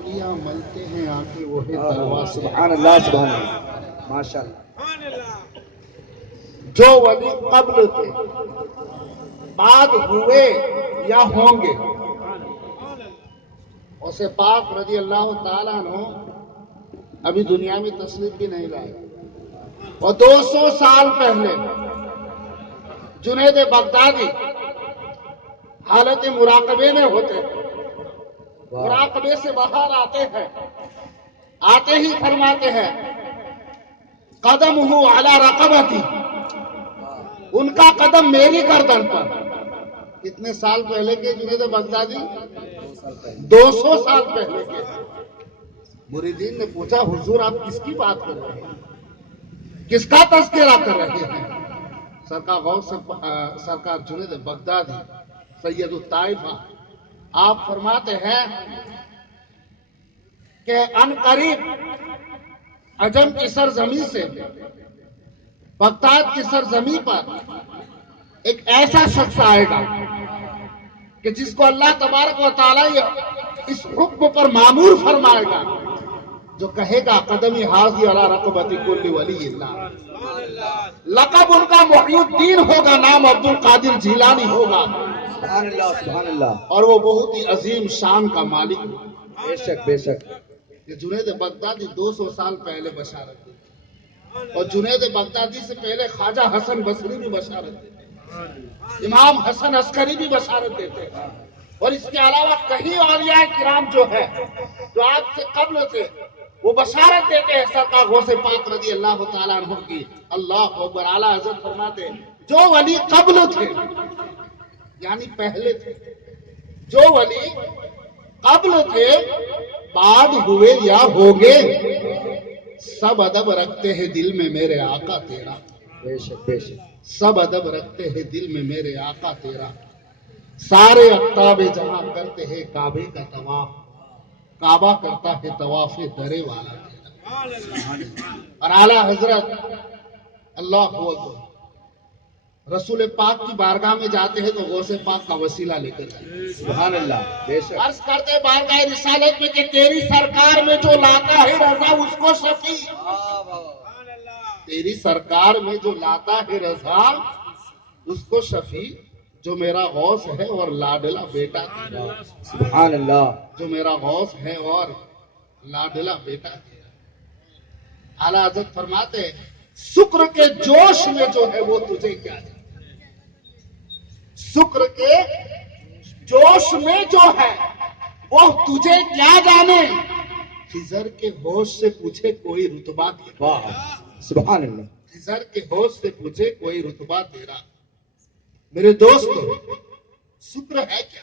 اولیاء ملتے ہیں آنکھیں وہ ہے تلوار سے۔ سبحان اللہ سبحان اللہ ماشاء اللہ۔ جو ولی قبل تھے بعد ہوئے یا ہوں گے، اسے پاک رضی اللہ تعالیٰ عنہ ابھی دنیا میں تشریف بھی نہیں لائے، اور 200 سال پہلے جنید بغدادی حالت مراقبے میں ہوتے ہیں، مراقبے سے باہر آتے ہیں، آتے ہی فرماتے ہیں قدم ہو علی رقبتی، ان کا قدم میری گردن پر۔ کتنے سال پہلے کے جنید بغدادی؟ 200 سال پہلے کے۔ مریدین نے پوچھا حضور آپ کس کی بات کر رہے ہیں، کس کا تذکرہ کر رہے ہیں؟ سرکار جنید بغدادی سید الطائفہ آپ فرماتے ہیں کہ ان قریب عجم کی سرزمین سے بغداد کی سرزمین پر ایک ایسا شخص آئے گا کہ جس کو اللہ تبارک و تعالی اس حکم پر مامور فرمائے گا، جو کہے گا قدمی حاضی علی رقبت کل ولی اللہ۔ لقب ان کا محی الدین ہوگا، نام عبد القادر جیلانی ہوگا، سبحان اللہ سبحان اللہ۔ اور وہ بہت ہی عظیم شان کا مالک ہوگا۔ بے شک بے شک۔ یہ جنید بغدادی 200 سال پہلے بشارت دی، اور جنید بغدادی سے پہلے خواجہ حسن بصری بھی بشارت دیتے، امام حسن عسکری بھی بشارت دیتے، اور اس کے علاوہ کئی اولیاء کرام جو ہے جو آپ سے قبل تھے وہ بشارت دیتے ہیں سرکار غوث پاک رضی اللہ تعالیٰ عنہ کی۔ اللہ اکبر۔ اعلیٰ حضرت فرماتے ہیں جو ولی قبل تھے یعنی پہلے تھے، جو ولی قبل تھے بعد ہوئے یا ہوگے، سب ادب رکھتے ہیں دل میں میرے آقا تیرا، بے شک بے شک۔ سب ادب رکھتے ہیں دل میں میرے آقا تیرا، سارے اقطاب جہاں کرتے ہیں کعبے کا طواف، کعبہ کرتا ہے طواف درے والا تیرا۔ اور اعلیٰ حضرت اللہ اکبر رسول پاک کی بارگاہ میں جاتے ہیں تو غوث پاک کا وسیلہ لے کر جاتے ہیں۔ سبحان اللہ بے شک۔ عرض کرتے بارگاہ رسالت میں کہ تیری سرکار میں جو لاتا ہے رضا اس کو شفیع، تیری سرکار میں جو لاتا ہے رضا اس کو شفیع، جو میرا غوث ہے اور لاڈلا بیٹا تیرا، سبحان اللہ۔ جو میرا غوث ہے اور لاڈلا بیٹا تیرا۔ اعلیٰ حضرت فرماتے ہیں شکر کے جوش میں جو ہے وہ تجھے کیا جانے، شکر کے جوش میں جو ہے وہ تجھے کیا جانے، خضر کے ہوش سے پوچھے کوئی رتبہ تیرا، واہ سبحان اللہ۔ خضر کے ہوش سے پوچھے کوئی رتبہ تیرا۔ میرے دوست شکر ہے کیا؟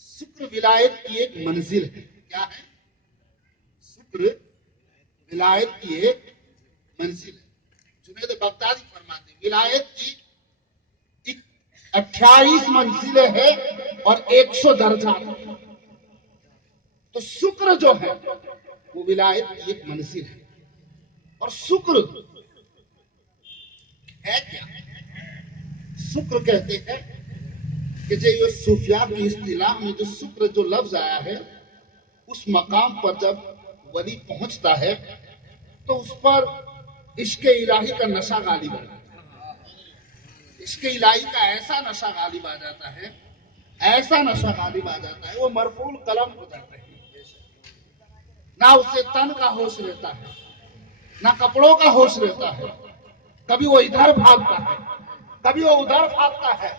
شکر ولایت کی ایک منزل ہے۔ کیا ہے؟ شکر ولایت کی ایک منزل ہے۔ جنید بغدادی فرماتے ہیں ولایت کی 28 منزلیں ہیں اور 100 درجات ہیں، تو شکر جو ہے وہ ولایت کی ایک منزل ہے۔ اور شکر ہے کیا؟ شکر کہتے ہیں کہ جو یہ صوفیاء کی اصطلاح میں جو شکر جو لفظ آیا ہے، اس مقام پر جب ولی پہنچتا ہے تو اس پر عشق الہی کا نشہ غالب آ جاتا ہے، عشق الہی کا ایسا نشہ غالب آ جاتا ہے، ایسا نشہ غالب آ جاتا ہے، وہ مرفوع قلم ہو جاتا ہے، نہ اسے تن کا ہوش رہتا ہے، نہ کپڑوں کا ہوش رہتا ہے، کبھی وہ ادھر بھاگتا ہے کبھی وہ ادھر بھاگتا ہے،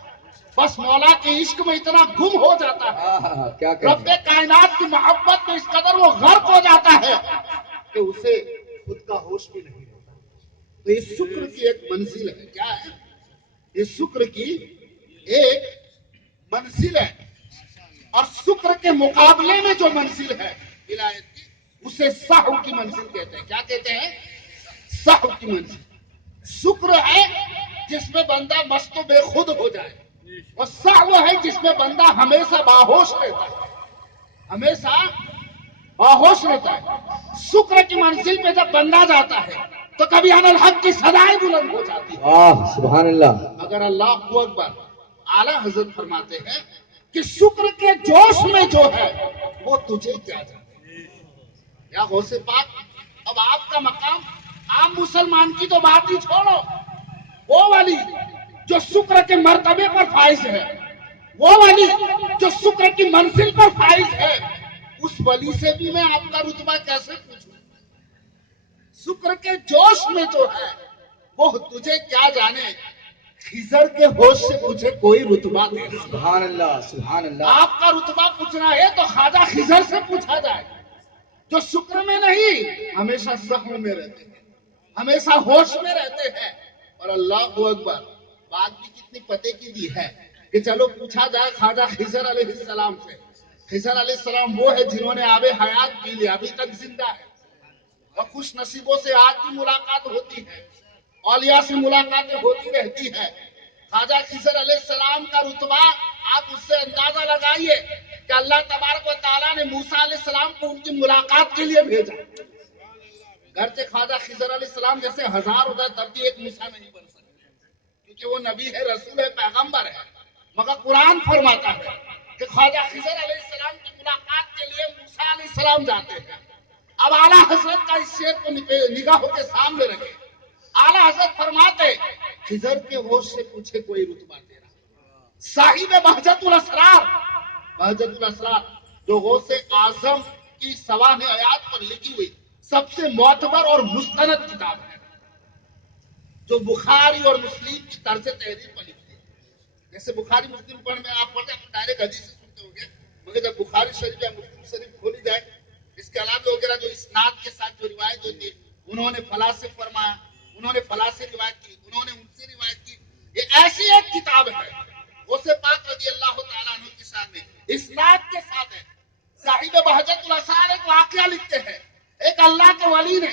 بس مولا کے عشق میں اتنا گم ہو جاتا ہے، کیا رب کائنات کی محبت میں اس قدر وہ غرق ہو جاتا ہے کہ اسے خود کا ہوش بھی نہیں ہوتا۔ تو یہ شکر کی ایک منزل ہے۔ کیا ہے؟ یہ شکر کی ایک منزل ہے، اور شکر کے مقابلے میں جو منزل ہے ولایت کی اسے سہو کی منزل کہتے ہیں۔ کیا کہتے ہیں؟ سہو کی منزل۔ شکر ہے جس میں بندہ مست و بے خود ہو جائے، اور سہو ہے جس میں بندہ ہمیشہ باہوش رہتا ہے، ہمیشہ باہوش رہتا ہے۔ شکر کی منزل پہ جب بندہ جاتا ہے تو کبھی عن الحق کی صدائیں بلند ہو جاتی ہے۔ واہ سبحان اللہ۔ اگر اللہ اکبر۔ اعلیٰ حضرت فرماتے ہیں کہ شکر کے جوش میں جو ہے تجھے کیا جانے. یا غوث پاک اب آپ کا مقام عام مسلمان کی تو بات ہی چھوڑو، وہ والی جو شکر کے مرتبے پر فائز ہے، وہ والی جو شکر کی منزل پر فائز ہے، اس ولی سے بھی میں آپ کا رتبہ کیسے پوچھوں؟ شکر کے جوش میں جو ہے وہ تجھے کیا جانے، خضر کے ہوش سے پوچھے کوئی رتبہ دے. سبحان اللہ سبحان اللہ. آپ کا رتبہ پوچھنا ہے تو خواجہ خضر سے پوچھا جائے، جو شکر میں نہیں ہمیشہ زخم میں رہتے ہیں، ہمیشہ ہوش میں رہتے ہیں. اور اللہ اکبر، بات بھی کتنی پتے کی دی ہے کہ چلو پوچھا جائے خواجہ خضر علیہ السلام سے. خضر علیہ السلام وہ ہے جنہوں نے آب حیات پی لیا، ابھی تک زندہ ہے، اور خوش نصیبوں سے آج بھی ملاقات ہوتی ہے، اولیاء سے ملاقاتیں ہوتی رہتی ہے. خواجہ خضر علیہ السلام کا رتبہ آپ اس سے اندازہ لگائیے کہ اللہ تبارک و تعالیٰ نے موسیٰ علیہ السلام کو ان کی ملاقات کے لیے بھیجا. گرچہ خواجہ خضر علیہ السلام جیسے ہزار ہوتا ہے تب بھی ایک موسیٰ نہیں بن سکتے، کیونکہ وہ نبی ہے، رسول ہے، پیغمبر ہے. مگر قرآن فرماتا ہے کہ خواجہ خضر علیہ السلام کی ملاقات کے لیے موسیٰ علیہ السلام جاتے ہیں. اب اعلیٰ حضرت کا اس شعر کو نگاہوں کے سامنے رکھے. اعلیٰ حضرت فرماتے خضر کے ہوش سے پوچھے کوئی رتبہ تیرا. صاحب بہجت الاسرار، بہجت الاسرار جو غوث اعظم کی سوانح آیات پر لکھی ہوئی سب سے معتبر اور مستند کتاب ہے، جو بخاری اور مسلم کی طرز تحریر پر لکھی ہے. جیسے بخاری مسلم پڑھ میں آپ پڑھتے ہیں ڈائریکٹ حدیث سے سنتے ہوں گے، مگر جب بخاری شریف یا مسلم شریف کھولی جائے، اس کے علاوہ وغیرہ جو اسناد کے ساتھ جو روایت ہوتی ہے، انہوں نے فلاں سے فرمایا، انہوں نے فلاں سے روایت کی، انہوں نے ان سے روایت کی. یہ ایسی ایک کتاب ہے غوث پاک رضی اللہ تعالیٰ عنہ کی شان میں اسناد کے ساتھ ہے. صاحب بہجت الاسرار ایک واقعہ لکھتے ہیں، ایک اللہ کے ولی نے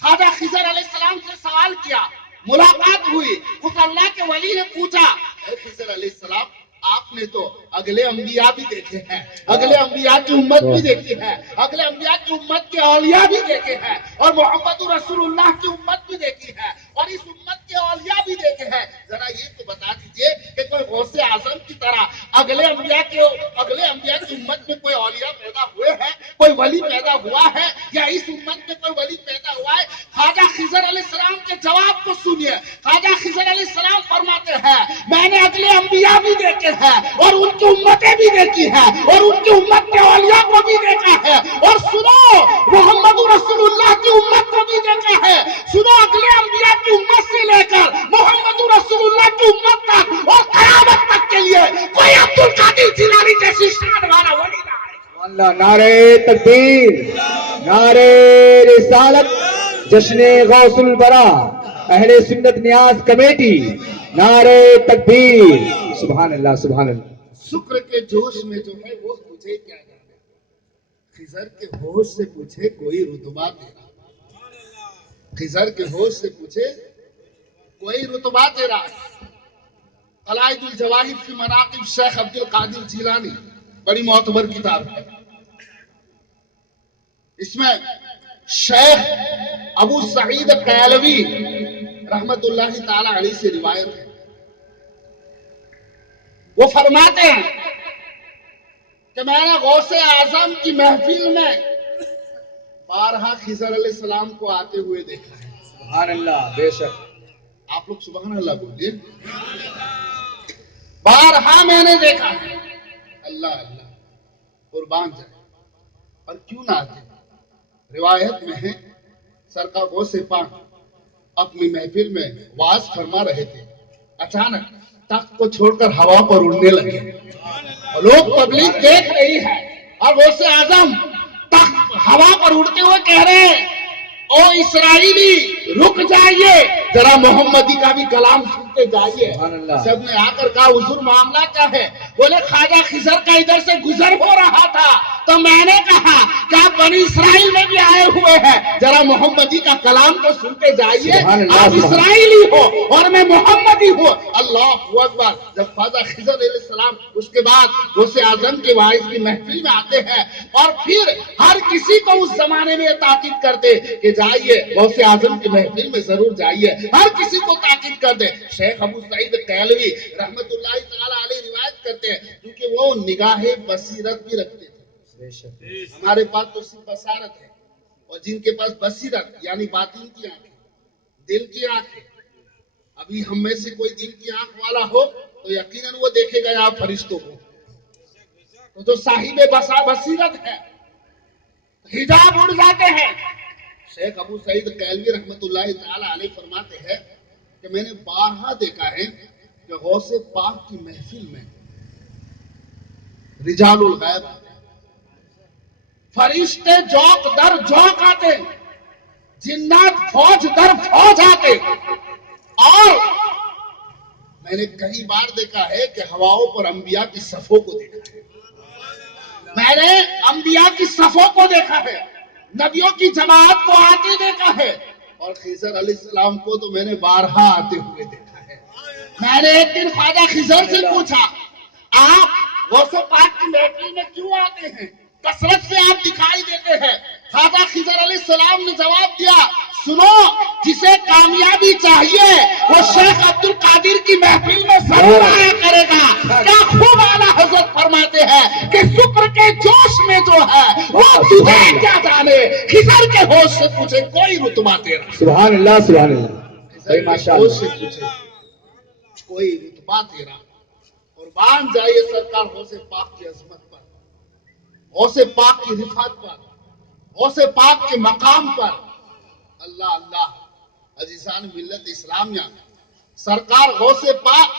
خواجہ خضر علیہ السلام سے سوال کیا، ملاقات ہوئی. اس اللہ کے ولی نے پوچھا، اے خضر علیہ السلام آپ نے تو اگلے انبیاء بھی دیکھے ہیں، اگلے انبیاء کی امت بھی دیکھی ہے، اگلے انبیاء کی امت کے اولیاء بھی دیکھے ہیں، اور محمد رسول اللہ کی امت بھی دیکھی ہے، اور اس امت کے اولیاء بھی دیکھے ہیں. ذرا یہ تو بتا دیجئے کہ کوئی غوث اعظم کی طرح اگلے انبیاء کی امت میں کوئی اولیاء پیدا ہوئے ہیں، کوئی ولی پیدا ہوا ہے، یا اس امت میں کوئی ولی پیدا ہوا ہے؟ خواجہ خضر علیہ السلام کے جواب کو سنیے. خواجہ خضر علیہ السلام فرماتے ہیں میں نے اگلے انبیاء بھی دیکھے ہیں، اور ان کی امتیں بھی دیکھی ہیں، اور ان کی امت کے اولیاء کو بھی دیکھا ہے، اور سنو محمد رسول اللہ کی امت کو بھی دیکھا ہے. سنو اگلے انبیاء کی امت سے لے کر محمد رسول اللہ کی امت تک اور قیامت تک کے لیے کوئی عبد القادر جیلانی جیسی شان والا ولی نہ آئے. اللہ نعرے تکبیر، نعرے رسالت، جشن غوث البرا، اہل سنت نیاز کمیٹی، نعرے تکبیر. سبحان اللہ سبحان اللہ. شکر کے جوش میں جو ہے وہ تجھے کیا جانے، خضر کے ہوش سے پوچھے کوئی رتبہ تیرا. خضر کے ہوش سے پوچھے کوئی رتبہ تیرا. قلائد الجواہر فی مناقب شیخ عبد القادر جیلانی بڑی معتبر کتاب ہے. اس میں شیخ ابو سعید قیلوی رحمت اللہ تعالی علیہ سے روایت ہے. وہ فرماتے ہیں کہ میں نے غوث اعظم کی محفل میں بارہا خضر علیہ السلام کو آتے ہوئے دیکھا ہے. سبحان اللہ. بے شک. آپ لوگ سبحان اللہ بولیے. بارہا میں نے دیکھا ہے. اللہ اللہ قربان جائے. اور کیوں نہ آتے؟ روایت میں ہے سرکار غوث پاک اپنی محفل میں واعظ فرما رہے تھے، اچانک تخت کو چھوڑ کر ہوا پر اڑنے لگے. اور لوگ پبلک دیکھ رہی ہے، اور غوث اعظم تخت ہوا پر اڑتے ہوئے کہہ رہے ہیں او اسرائیلی رک جائیے، ذرا محمدی کا بھی کلام سنتے جائیے. سب نے آ کر کہا حضور معاملہ کیا ہے؟ بولے خواجہ خضر کا ادھر سے گزر ہو رہا تھا تو میں نے کہا کہ آپ بنی اسرائیل میں بھی آئے ہوئے ہیں، ذرا محمدی کا کلام تو سنتے جائیے. آپ اسرائیلی ہو اور میں محمدی ہوں. اللہ اکبر. جب خواجہ خضر علیہ السلام اس کے بعد غوث اعظم کے واعظ کی محفل میں آتے ہیں، اور پھر ہر کسی کو اس زمانے میں تاکید کرتے کہ جائیے غوث اعظم کی محفل میں ضرور جائیے، ہر کسی کو تاکید کر دے. شیخ ابو سعید قیلوی رحمت اللہ تعالی علیہ روایت کرتے ہیں کیونکہ وہ نگاہ بصیرت بھی رکھتے تھے. بے شک ہمارے پاس تو صرف بصارت ہے، اور جن کے پاس بصیرت یعنی باطن کی آنکھیں، دل کی آنکھیں، ابھی ہم میں سے کوئی دل کی آنکھ والا ہو تو یقیناً وہ دیکھے گا یہاں فرشتوں کو، تو جو صاحب بصیرت ہے حجاب اڑ جاتے ہیں۔ شیخ ابو سعید کیلوی رحمت اللہ تعالی علیہ فرماتے ہیں کہ میں نے بارہا دیکھا ہے کہ غوث پاک کی محفل میں رجال الغیب آتے ہیں، فرشتے جوق در جوق آتے، جنات فوج در فوج آتے، اور میں نے کئی بار دیکھا ہے کہ ہواؤں پر انبیاء کی صفوں کو دیکھا ہے، میں نے انبیاء کی صفوں کو دیکھا ہے، نبیوں کی جماعت کو آتے دیکھا ہے، اور خضر علیہ السلام کو تو میں نے بارہا آتے ہوئے دیکھا ہے۔ میں نے ایک دن خواجہ خضر سے پوچھا، آپ غوث پاک کی محفل میں کیوں آتے ہیں؟ کثرت سے آپ دکھائی دیتے ہیں۔ خواجہ خضر علیہ السلام نے جواب دیا، سنو، جسے کامیابی چاہیے وہ شیخ عبد القادر کی محفل میں ضرور آیا کرے گا۔ کیا خوب اعلیٰ حضرت فرماتے ہیں کہ شکر کے جوش میں جو ہے وہ تجھے کیا جانے، خضر کے ہوش سے پوچھے کوئی رتبہ تیرا۔ سبحان اللہ سبحان اللہ ماشاء ہوش سے اللہ پوچھے کوئی رتبہ تیرا۔ قربان جائیے سرکار غوث پاک کی عظمت پر، غوث پاک کی رفعت پر، غوث پاک کے مقام پر۔ اللہ اللہ عزیزان ملت اسلامیہ، سرکار غوث پاک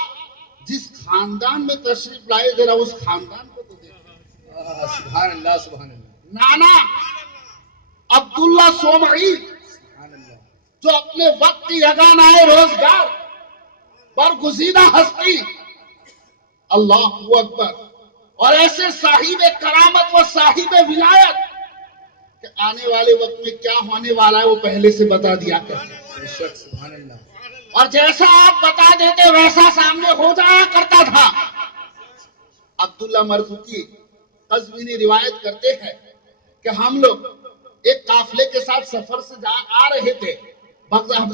جس خاندان میں تشریف لائے ذرا اس خاندان کو تو دیکھیں۔ سبحان اللہ سبحان اللہ نانا عبداللہ سومعی سبحان اللہ جو اپنے وقت کی یگانۂ روزگار برگزیدہ ہستی، اللہ اکبر، اور ایسے صاحب کرامت و صاحب ولایت کہ آنے والے وقت میں کیا ہونے والا ہے وہ پہلے سے بتا دیا کرتے ہیں، بے شک سبحان اللہ اور جیسا آپ بتا دیتے ویسا سامنے ہو جایا کرتا تھا۔ عبداللہ مرزوقی قزوینی روایت کرتے ہیں کہ ہم لوگ ایک قافلے کے ساتھ سفر سے آ رہے تھے،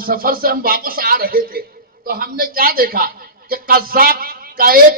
سفر سے ہم واپس آ رہے تھے تو ہم نے کیا دیکھا کہ قذاب کا ایک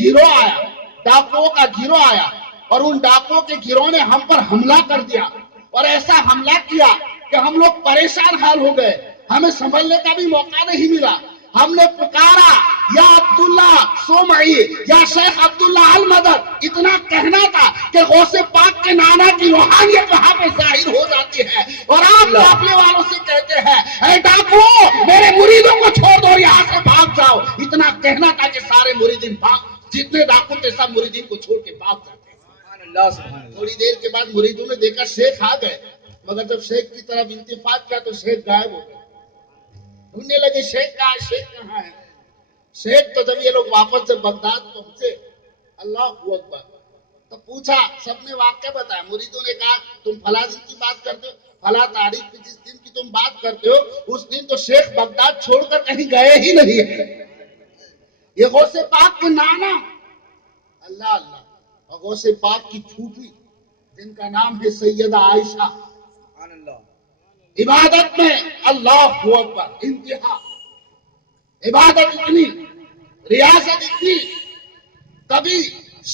گروہ آیا، ڈاکوؤں کا گروہ آیا، اور ان ڈاکوؤں کے گروہ نے ہم پر حملہ کر دیا، اور ایسا حملہ کیا کہ ہم لوگ پریشان حال ہو گئے، ہمیں سنبھلنے کا بھی موقع نہیں ملا۔ ہم نے پکارا یا عبداللہ سومعی یا شیخ عبداللہ المدد، اتنا کہنا تھا کہ غوث پاک کے نانا کی روحانیت وہاں پہ ظاہر ہو جاتی ہے، اور آپ قافلے والوں سے کہتے ہیں اے ڈاکو میرے مریدوں کو چھوڑ دو، یہاں سے بھاگ جاؤ۔ اتنا کہنا تھا کہ سارے مریدین جتنے ڈاکو تھے سب مریدین کو چھوڑ کے بھاگ جاتے ہیں۔ سبحان اللہ سبحان اللہ تھوڑی دیر کے بعد مریدوں نے دیکھا شیخ آ گئے، مگر جب شیخ کی طرف التفات کیا تو شیخ غائب ہو گئے۔ ڈھونڈنے لگے شیخ کہاں ہے، شیخ کہاں ہے۔ شیخ تو جب یہ لوگ واپس جب بغداد پہنچے، اللہ اکبر، تو پوچھا، سب نے واقعہ بتایا۔ مریدوں نے کہا تم فلاں دن کی بات کرتے ہو، فلاں تاریخ کی جس دن کی تم بات کرتے ہو اس دن تو شیخ بغداد چھوڑ کر کہیں گئے ہی نہیں ہے۔ یہ غوث پاک کے نانا، اللہ اللہ، اور غوث پاک کی پھوپھی جن کا نام ہے سیدہ عائشہ، سبحان اللہ عبادت میں اللہ اکبر انتہا، عبادت اتنی، ریاست اتنی، کبھی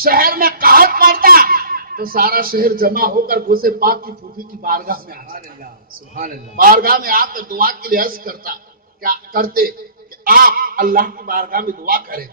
شہر میں قحط پڑتا تو سارا شہر جمع ہو کر غوث پاک کی پھوپھی کی بارگاہ میں آتا، سبحان اللہ سبحان اللہ بارگاہ میں آ کر دعا کے لیے عرض کیا کرتے کہ آپ اللہ کی بارگاہ میں دعا کریں۔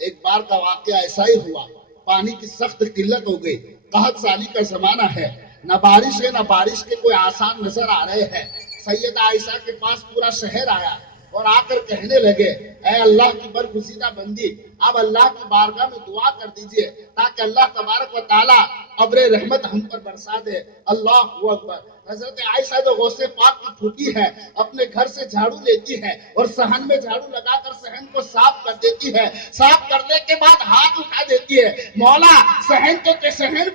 ایک بار کا واقعہ ایسا ہی ہوا، پانی کی سخت قلت ہو گئی، قحط سالی کا زمانہ ہے، نہ بارش ہے نہ بارش کے کوئی آسان نظر آ رہے ہیں۔ سیدہ عائشہ کے پاس پورا شہر آیا اور آ کر کہنے لگے اے اللہ کی برگزیدہ بندی، اب اللہ کی بارگاہ میں دعا کر دیجئے تاکہ اللہ تبارک و تعالی ابر رحمت ہم پر برسا دے۔ اللہ اکبر۔ حضرت عائشہ جو غوث پاک کی پھوپھی ہے اپنے گھر سے جھاڑو لیتی ہے اور صحن میں جھاڑو لگا کر صحن کو صاف کر دیتی ہے، صاف کرنے کے بعد ہاتھ اٹھا دیتی ہے، مولا صحن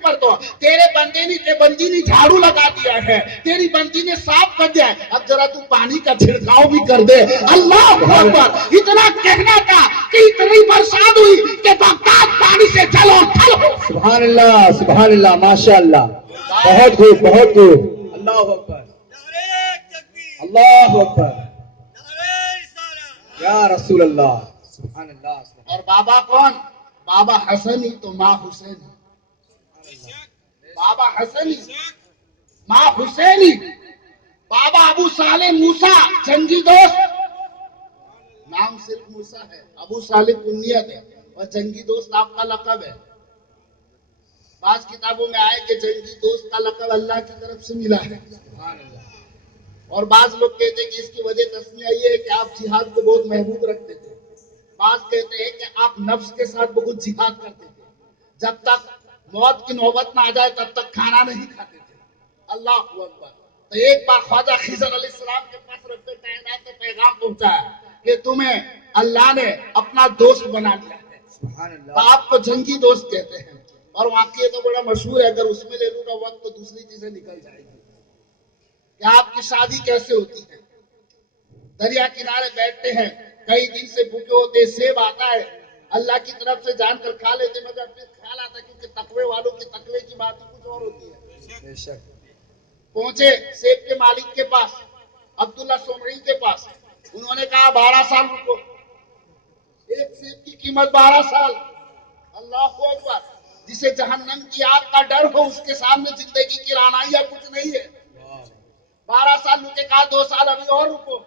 پر تو تیرے بندے نے بندی نے جھاڑو لگا دیا ہے، تیری بندی نے صاف کر دیا ہے، اب ذرا تو پانی کا چھڑکاؤ بھی کر دے۔ اللہ اکبر۔ اتنا کہنا تھا کہ اتنی برسات ہوئی کہ بغداد پانی سے جل اور تھل ہو۔ سبحان اللہ ماشاء اللہ، بہت خوب بہت خوب، اللہ اکبر اللہ اکبر یا رسول اللہ، سبحان اللہ اور بابا کون؟ بابا حسن ہی تو ماں حسین ہی۔ بابا حسنی، ماں حسینی، بابا ابو صالح موسیٰ جنگی دوست. نام صرف موسیٰ ہے، ابو صالح کنیت ہے اور جنگی دوست آپ کا لقب ہے. بعض کتابوں میں آئے کہ جنگی دوست کا لقب اللہ کی طرف سے ملا ہے. اور بعض لوگ کہتے ہیں کہ اس کی وجہ تسمیہ یہ ہے کہ آپ جہاد کو بہت محبوب رکھتے تھے. بعض کہتے ہیں کہ آپ نفس کے ساتھ بہت جہاد کرتے تھے، جب تک موت کی نوبت نہ آ جائے تب تک کھانا نہیں کھاتے تھے. اللہ اکبر. تو ایک بار خواجہ خضر علیہ السلام کے پاس رب کائنات نے پیغام پہنچایا کہ تمہیں اللہ نے اپنا دوست بنا لیا ہے. تو آپ کو جنگی دوست کہتے ہیں. اور واقعہ تو بڑا مشہور ہے، اگر اس میں لے لوں گا وقت تو دوسری چیزیں نکل جائیں گی. کہ آپ کی شادی کیسے ہوتی ہے؟ دریا کنارے بیٹھتے ہیں، کئی دن سے بھوکے ہوتے، سیب آتا ہے، اللہ کی طرف سے جان کر کھا لیتے، مگر پھر خیال آتا ہے کیونکہ تقوی والوں کی تقوی کی بات ہی کچھ اور ہوتی ہے. پہنچے سیب کے مالک کے پاس، عبداللہ سومری کے پاس. انہوں نے کہا 12 سال رکو. ایک سیب کی قیمت 12 سال. اللہ اکبر. جسے جہنم کی آگ کا ڈر ہو اس کے سامنے زندگی کی رعنائیاں کچھ نہیں ہے. 12 سال رکے، کہا 2 سال ابھی اور رکو.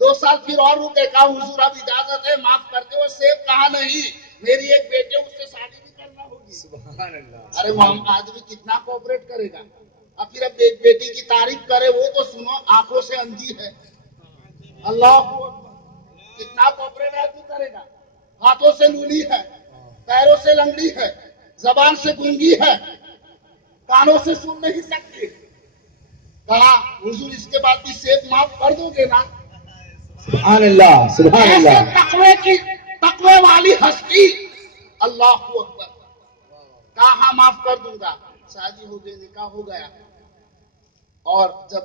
2 سال پھر اور رکے، کہا حضور اب اجازت ہے، معاف کرتے ہو. سیب کہا نہیں، میری ایک بیٹے اس سے شادی بھی کرنا ہوگی. سبحان اللہ. ارے محمد آدمی کتنا کوپریٹ کرے گا. اب پھر اب بیٹی کی تعریف کرے وہ تو سنو، آنکھوں سے اندھی ہے. اللہ کتنا کوپریٹ آدمی کرے گا. ہاتھوں سے لولی ہے، پیروں سے لنگڑی ہے، زبان سے گونگی ہے، کانوں سے سن نہیں سکتی. کہا حضور اس کے بعد بھی سیب معاف کر دو گے نا؟ سبحان اللہ سبحان اللہ. تقوی والی ہستی. اللہ اکبر. کہا ہاں معاف کر دوں گا. شادی ہو گئی، نکاح ہو گیا. اور جب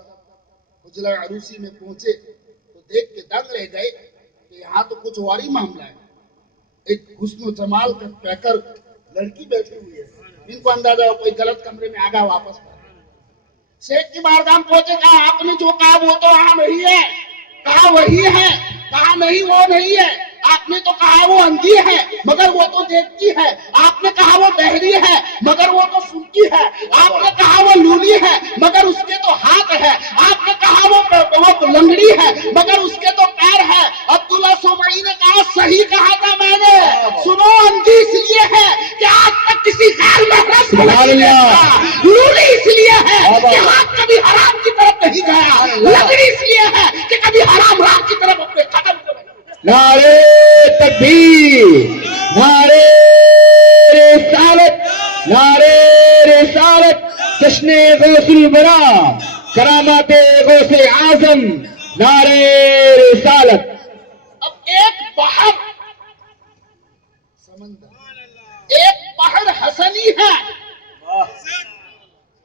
حجرہ عروسی میں پہنچے تو دیکھ کے دنگ رہ گئے کہ یہاں تو کچھ اور ہی معاملہ ہے. ایک حسن و جمال کا پیکر لڑکی بیٹھی ہوئی ہے. ان کو اندازہ ہو کوئی غلط کمرے میں آگا واپس پڑا. شیخ کی بارگاہ میں پہنچے، کہا آپ نے جو کہا وہ تو وہاں نہیں ہے. کہا وہی ہے. کہا نہیں وہ نہیں ہے. آپ نے تو کہا وہ اندھی ہے مگر وہ تو دیکھتی ہے. آپ نے کہا وہ بہری ہے مگر وہ تو سنتی ہے. آپ نے کہا وہ لولی ہے مگر اس کے تو ہاتھ ہے. آپ نے کہا وہ لنگڑی ہے مگر اس کے تو پیر ہے. عبداللہ سومعی نے کہا صحیح کہا تھا میں نے. سنو، اندھی اس لیے ہے کہ آج تک کسی غیر محرم کو نہیں دیکھا. لولی اس لیے ہے کہ ہاتھ کبھی حرام کی طرف نہیں گیا. لنگڑی اس لیے ہے کہ کبھی حرام رام کی طرف اپنے قدم کو نہیں. نعرے تکبیر، نعرے رسالت، نعرے رسالت. جشن غوث الورا، کرامات غوث اعظم، نعرے رسالت. اب ایک بحر سمندر، ایک بحر حسنی ہے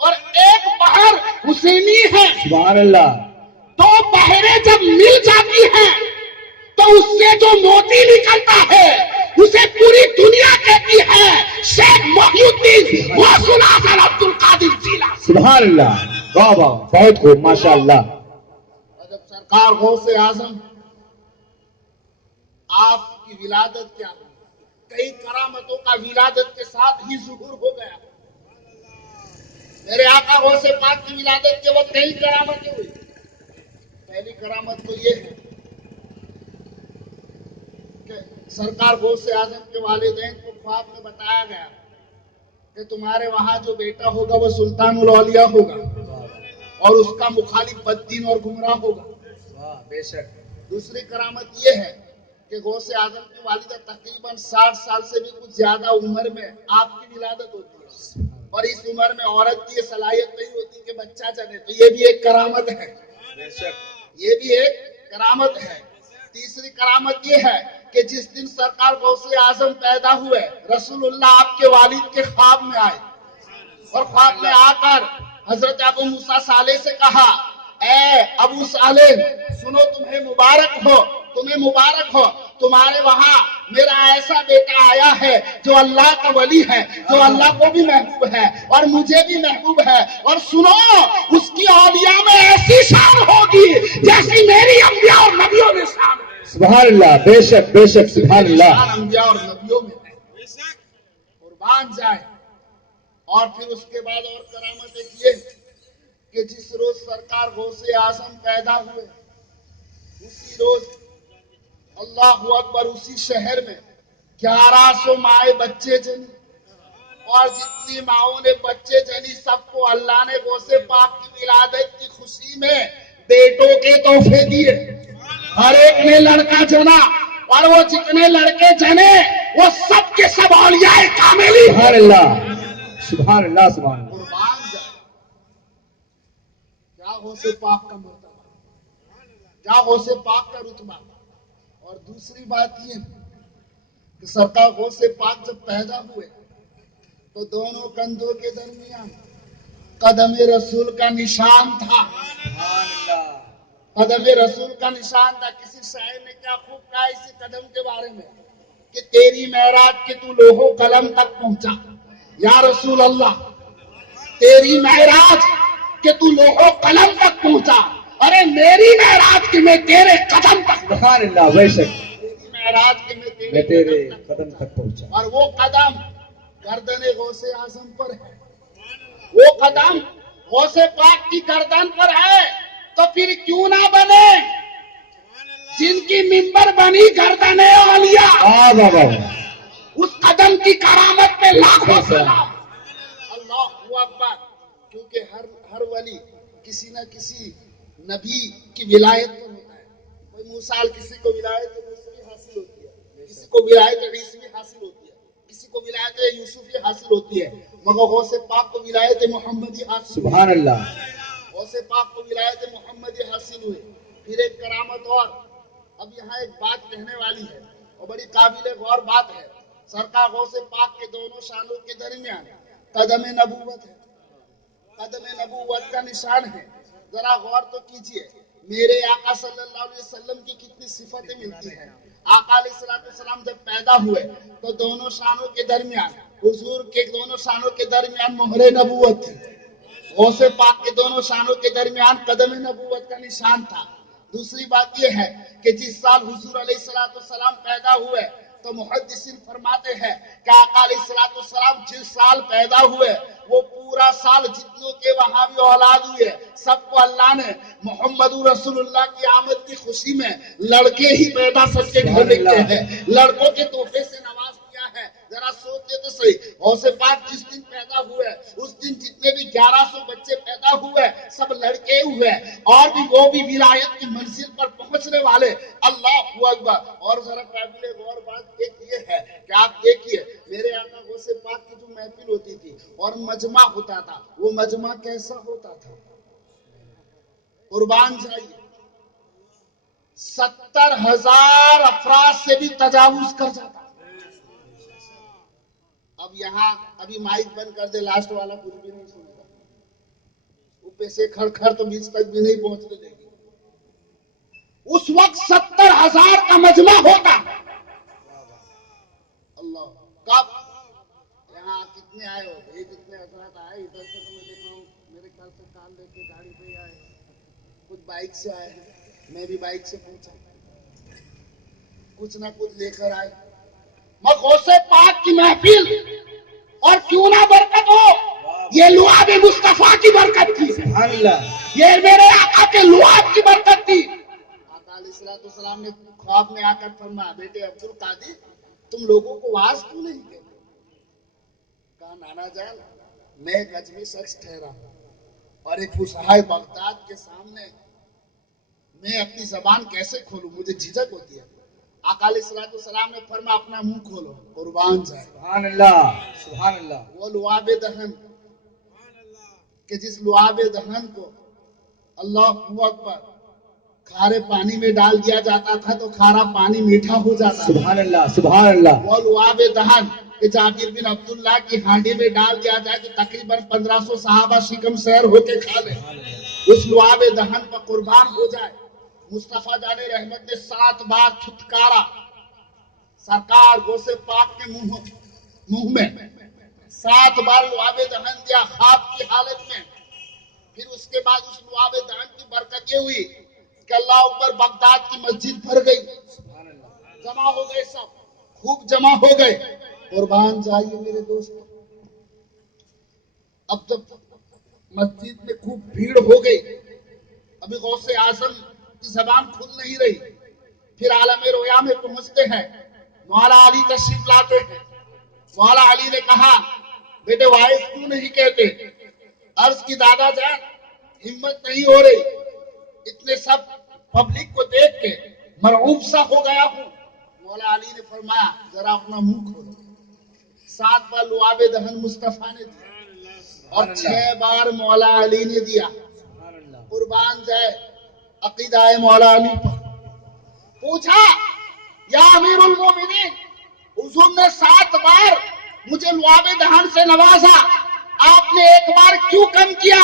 اور ایک بحر حسینی ہے. سبحان اللہ. دو بحریں جب مل جاتی ہیں تو اس سے جو موتی نکلتا ہے اسے پوری دنیا کہتی ہے شیخ محی الدین غوث الاعظم عبد القادر جیلانی. سبحان اللہ. واہ واہ، بہت خوب، ماشاء اللہ. جب سرکار غوث اعظم آپ کی ولادت کیا ہوئی، کئی کرامتوں کا ولادت کے ساتھ ہی ظہور ہو گیا. میرے آقا غوث پاک کی ولادت کے وقت کئی کرامتیں ہوئی. پہلی کرامت تو یہ ہے کہ سرکار غوث اعظم کے والدین کو خواب میں بتایا گیا کہ تمہارے وہاں جو بیٹا ہوگا وہ سلطان الاولیاء ہوگا اور اس کا مخالف بددین اور گمراہ ہوگا. بے شک. دوسری کرامت یہ ہے کہ غوث اعظم کی والدہ تقریباً 60 سال سے بھی کچھ زیادہ عمر میں آپ کی ولادت ہوتی ہے اور اس عمر میں عورت کی یہ صلاحیت نہیں ہوتی کہ بچہ جنے. تو یہ بھی ایک کرامت ہے. بے شک. یہ بھی ایک کرامت ہے. تیسری کرامت یہ ہے کہ جس دن سرکار غوث اعظم پیدا ہوئے رسول اللہ آپ کے والد کے خواب میں آئے اور خواب میں آ کر حضرت ابو موسیٰ صالح سے کہا اے ابو صالح سنو، تمہیں مبارک ہو، تمہیں مبارک ہو. تمہارے وہاں میرا ایسا بیٹا آیا ہے جو اللہ کا ولی ہے، جو اللہ کو بھی محبوب ہے اور مجھے بھی محبوب ہے. اور سنو، اس کی اولیاء میں ایسی شان ہوگی جیسی میری انبیاء اور نبیوں میں شان ہے. سبحان اللہ. بے شک بے شک. سبحان اللہ. شان انبیاء اور نبیوں میں ہے. قربان جائے. اور پھر اس کے بعد اور کرامت ایک یہ کہ جس روز سرکار غوث اعظم پیدا ہوئے اسی روز اللہ اکبر اسی شہر میں 1100 مائیں بچے جنی اور جتنی ماؤں نے بچے جنی سب کو اللہ نے غوث پاک کی ولادت کی خوشی میں بیٹوں کے تحفے دیے. ہر ایک نے لڑکا جنا اور وہ جتنے لڑکے جنے وہ سب کے سب اولیاء کاملی. سبحان اللہ سبحان اللہ سبحان اللہ. قربان جائے کیا غوث پاک کا مرتبہ, کیا غوث پاک کا رتبہ. اور دوسری بات یہ کہ سرکار غوث پاک جب پیدا ہوئے تو دونوں کندھوں کے درمیان قدم رسول کا نشان تھا. قدم رسول کا نشان تھا. کسی شاعر نے کیا خوب کہا اسی قدم کے بارے میں کہ تیری معراج کے تو لوح و قلم تک پہنچا. یا رسول اللہ تیری معراج کہ تو لوح و قلم تک پہنچا, ارے میری معراج کہ میں تیرے قدم تک. سبحان اللہ. بے شک تیری معراج کہ میں تیرے قدم تک پہنچا. اور وہ قدم گردن غوث اعظم پر ہے, وہ قدم غوث پاک کی گردن پر ہے. تو پھر کیوں نہ بنے جن کی ممبر بنی گردن اولیاء, بابا اس قدم کی کرامت پہ لاکھوں سلام. اللہ اکبر. کیونکہ ہر ولی کسی نہ کسی نبی کی ولایت پر ہوتا ہے. کوئی مثال کسی کو ولایت موسوی حاصل ہوتی ہے, کسی کو ولایت عیسوی حاصل ہوتی ہے, کسی کو ولایت یوسفی حاصل ہوتی ہے, مگر غوث پاک کو ولایت محمدی حاصل. سبحان اللہ. غوث پاک کو ولایت محمدی حاصل ہوئی. پھر ایک کرامت اور, اب یہاں ایک بات کہنے والی ہے اور بڑی قابل غور بات ہے. سرکار غوث پاک کے دونوں شانوں کے درمیان قدم نبوت ہے, قدم نبوت کا نشان ہے. ذرا غور تو کیجئے میرے آقا صلی اللہ علیہ وسلم کی کتنی صفتیں ملتی ہیں. آقا علیہ السلام جب پیدا ہوئے تو دونوں شانوں کے درمیان, حضور کے دونوں شانوں کے درمیان مہر نبوت تھی. غوث پاک کے دونوں شانوں کے درمیان قدم نبوت کا نشان تھا. دوسری بات یہ ہے کہ جس سال حضور علیہ السلام پیدا ہوئے تو محدثین فرماتے ہیں کہ آقا علیہ السلام جس سال پیدا ہوئے وہ پورا سال جتنوں کے وہاں بھی اولاد ہوئے سب کو اللہ نے محمد رسول اللہ کی آمد کی خوشی میں لڑکے ہی پیدا سب کے گھر لکھتے ہیں, لڑکوں کے تحفے سے نواز کیا ہے. ذرا سوچے تو صحیح, غوث پاک جس دن پیدا ہوئے اس دن جتنے بھی 1100 بچے پیدا ہوئے سب لڑکے ہوئے, اور بھی وہ بھی ولایت کی منزل پر پہنچنے والے. اللہ اکبر. اور ذرا قابل غور بات ایک یہ ہے کہ آپ دیکھیے میرے آقا غوث پاک کی جو محفل ہوتی تھی اور مجمع ہوتا تھا, وہ مجمع کیسا ہوتا تھا؟ قربان جائیے 70,000 افراد سے بھی تجاوز کر جاتا. اب یہاں ابھی مائک بند کر دے, لاسٹ والا کچھ بھی نہیں سنے گا, وہ پیسے کھڑ تو بیچ تک بھی نہیں پہنچنے دے گی. اس وقت 70,000 کا مجمع ہوتا. اللہ کب یہاں کتنے آئے ہو, یہ جتنے حضرات آئے ادھر سے تو میں دیکھ رہا ہوں میرے خیال سے کار لے کے گاڑی پہ آئے, کچھ بائک سے آئے, میں بھی بائک سے پہنچا, کچھ نہ کچھ لے کر آئے. غوث پاک کی محفل اور کیوں نہ برکت ہو, یہ لعاب مصطفیٰ کی برکت تھی. سبحان اللہ. یہ میرے آقا کے لعاب کی برکت تھی. آقا علیہ السلام نے خواب میں آ کر فرمایا, بیٹے عبد القادر تم لوگوں کو واز کیوں نہیں کہتے؟ کہا نانا جان میں ایک اجمی شخص ٹھہرا اور ایک فصحائے بغداد کے سامنے میں اپنی زبان کیسے کھولوں, مجھے جھجک ہوتی ہے. آقا علیہ السلام نے فرمایا اپنا منہ کھولو. قربان جائے. سبحان اللہ سبحان اللہ. وہ لعاب دہن کہ جس لعاب دہن کو اللہ اکبر کھارے پانی میں ڈال دیا جاتا تھا تو کھارا پانی میٹھا ہو جاتا. سبحان اللہ سبحان اللہ. وہ لعاب دہن کہ جابر بن عبداللہ کی ہانڈی میں ڈال دیا جائے تو تقریباً 1500 صحابہ شکم سیر ہو کے کھا لے. اس لعاب دہن پر قربان ہو جائے. مصطفیٰ جان رحمت نے 7 بار تھتکارا سرکار غوث پاک کے منہ میں, 7 بار لعاب دہن دیا خواب کی حالت میں. پھر اس کے بعد اس لعاب دہن کی برکت یہ ہوئی کہ اللہ اکبر بغداد کی مسجد بھر گئی, جمع ہو گئے, سب خوب جمع ہو گئے. قربان جائیے میرے دوستوں, اب جب مسجد میں خوب بھیڑ ہو گئی، ابھی غوث اعظم کی زبان کھل نہیں رہی، پھر عالم رویا میں پہنچتے ہیں، مولا علی تشریف لاتے ہیں۔ مولا علی نے کہا بیٹے وائس کیوں نہیں کہتے؟ عرض کی دادا جان ہمت نہیں ہو رہی، اتنے سب پبلک کو دیکھ کے مرعوب سا ہو گیا ہوں۔ مولا علی نے فرمایا ذرا اپنا منہ کھولو۔ 7 بار لعاب دہن مصطفیٰ نے دیا اور 6 بار مولا علی نے دیا۔ قربان جائے عقیدہ مولا علی پر۔ پوچھا یا امیر المومنین، حضور نے 7 بار مجھے لعاب دہن سے نوازا، آپ نے 1 بار کیوں کم کیا؟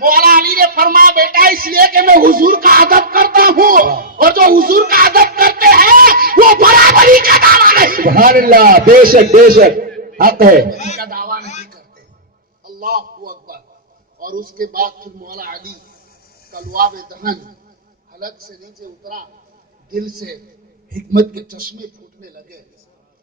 مولا علی نے فرمایا بیٹا اس لیے کہ میں حضور کا ادب کرتا ہوں، اور جو حضور کا ادب کرتے ہیں وہ برابری کا دعویٰ نہیں، سبحان اللہ، بے شک حق ہے، کا دعویٰ نہیں کرتے۔ اللہ اکبر۔ اور اس کے بعد پھر مولا علی کا لعاب دہن حلق سے نیچے اترا، دل سے حکمت کے چشمے پھوٹنے لگے،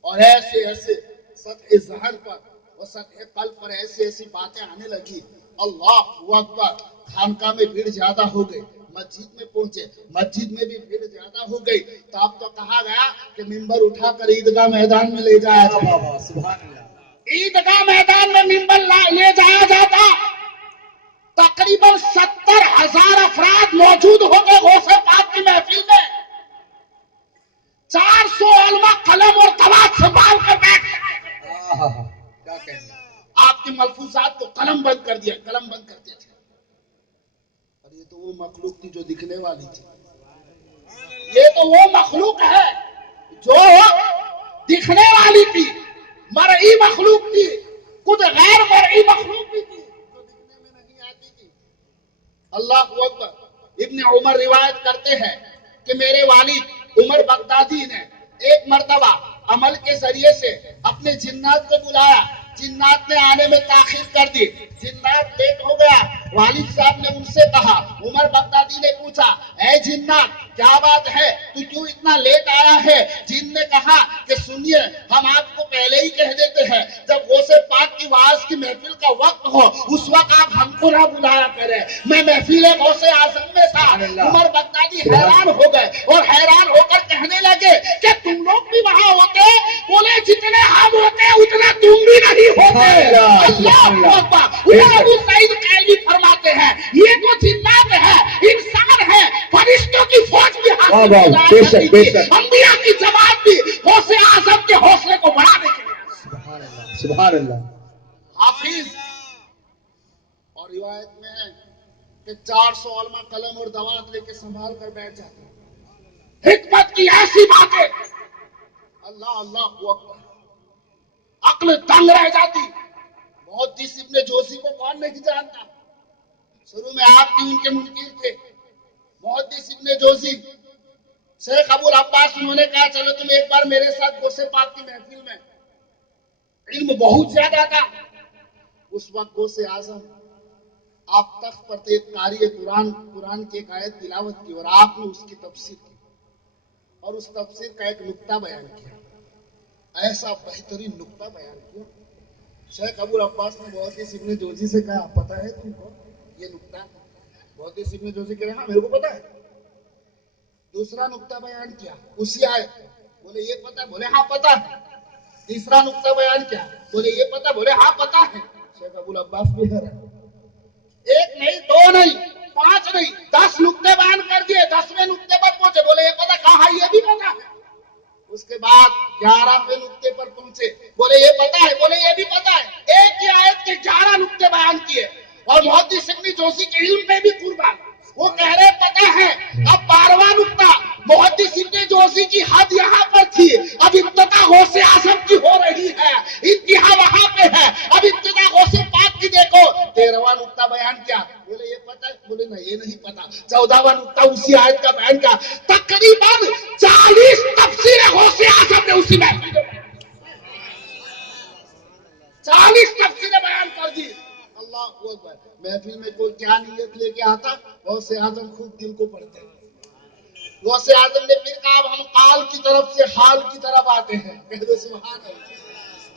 اور ایسے ایسے سطح ذہن پر اور سطح قلب پر ایسی ایسی باتیں آنے لگی۔ اللہ اکبر۔ خانقاہ میں بھیڑ زیادہ ہو گئی، مسجد میں پہنچے، مسجد میں بھی بھیڑ زیادہ ہو گئی، تو اب تو کہا گیا کہ ممبر اٹھا کر عیدگاہ میدان میں لے جایا جائے۔ سبحان اللہ، عیدگاہ میدان میں ممبر لے جایا جاتا، تقریباً 70,000 افراد موجود ہوں گے غوث پاک کی محفل میں، 400 علماء قلم اور دوات سنبھال کر بیٹھ گئے۔ کیا کہنا، آپ کی ملفوظات کو قلم بند کر دیا، قلم بند کرتے تھے۔ اور یہ تو وہ مخلوق تھی جو دکھنے والی تھی، یہ تو وہ مخلوق ہے جو دکھنے والی تھی، مرئی مخلوق تھی، کچھ غیر مرئی مخلوق بھی تھی جو دکھنے میں نہیں آتی تھی۔ اللہ اکبر۔ ابن عمر روایت کرتے ہیں کہ میرے والد عمر بغدادی نے ایک مرتبہ عمل کے ذریعے سے اپنے جنات کو بلایا، جنات نے آنے میں تاخیر کر دی، جنات لیٹ ہو گیا۔ والد صاحب نے ان سے کہا، عمر بغدادی نے پوچھا اے جنات کیا بات ہے، تو کیوں اتنا لیٹ آیا ہے؟ جن نے کہا کہ سنیے ہم آپ کو پہلے ہی کہہ دیتے ہیں جب غوث پاک کی وعظ کی محفل کا وقت ہو اس وقت آپ ہم کو نہ بلایا کریں۔ میں محفل غوث اعظم میں تھا۔ عمر بغدادی حیران ہو گئے اور حیران ہو کر کہنے لگے کہ تم لوگ بھی وہاں ہوتے؟ بولے جتنے ہم ہوتے اتنا تم بھی نہیں ہوتے۔ اللہ اکبر۔ ابو سعید قیلوی فرماتے ہیں یہ تو جنات ہے، انسان ہے، فرشتوں کی فوج بھی حاصل ہو جایا کرتی تھی، انبیاء کی جماعت بھی غوث اعظم کے حوصلے کو بڑھانے کے لیے۔ سبحان اللہ، حافظ۔ اور روایت میں ہے کہ 400 علماء قلم اور دوات لے کے سنبھال کر بیٹھ جاتے ہیں۔ حکمت کی ایسی باتیں، اللہ اللہ اکبر، عقل دنگ رہ جاتی۔ محدث ابن جوزی کو کون نہیں جانتا؟ شروع میں آپ بھی ان کے منکر تھے۔ محدث ابن جوزی، شیخ ابو العباس انہوں نے کہا چلو تم ایک بار میرے ساتھ غوث پاک کی محفل میں۔ علم بہت زیادہ تھا اس وقت۔ غوث اعظم آپ تخت پر تھے، قاری قرآن کی ایک آیت تلاوت کی اور آپ نے اس کی تفسیر کی اور اس تفسیر کا ایک نقطہ بیان کیا، ایسا بہترین نقطہ بیان کیا۔ شیخ ابو العباس نے محدث ابن جوزی سے کہا پتہ ہے تم کو یہ نقطہ؟ محدث ابن جوزی کہہ رہے ہاں میرے کو پتہ ہے۔ دوسرا نقطہ بیان کیا اسی آیت، بولے یہ پتہ، بولے ہاں پتہ ہے۔ تیسرا نقطہ بیان کیا، بولے یہ پتہ، بولے ہاں پتہ ہے۔ شیخ ابو العباس بھی حیران، ایک نہیں، دو نہیں، 5 نہیں، 10 نقطے بیان کر دیے، 10ویں نقطے پر پہنچے، بولے یہ پتہ، کہا یہ بھی پتہ ہے۔ اس کے بعد 11ویں نقطے پر پہنچے، بولے یہ پتہ ہے، بولے یہ بھی پتہ ہے۔ ایک ہی آیت کے 11 نقطے بیان کیے اور محدث ابن جوزی کے علم میں بھی قربان، وہ کہہ رہے پتہ ہے۔ اب 12واں نقطہ، محدث ابن جوزی کی حد یہاں پر تھی، اب ابتدا غوث اعظم کی ہو رہی ہے، انتہا وہاں پہ ہے، اب ابتدا غوث پاک کی دیکھو۔ 13واں نقطہ بیان کیا، بولے یہ پتہ ہے، بولے نہ یہ نہیں پتہ۔ 14واں نقطہ اسی آیت کا بیان کیا۔ تقریباً 40 تفسیر غوث اعظم نے اسی محفل میں 40 تفسیریں بیان کر دی۔ اللہ اکبر۔ محفل میں کوئی کیا نیت لے کے آتا، غوث اعظم خود دل کو پڑھتے۔ غوث اعظم نے پھر کہا اب ہم قال کی طرف سے حال کی طرف آتے ہیں، کہہ دو سبحان اللہ۔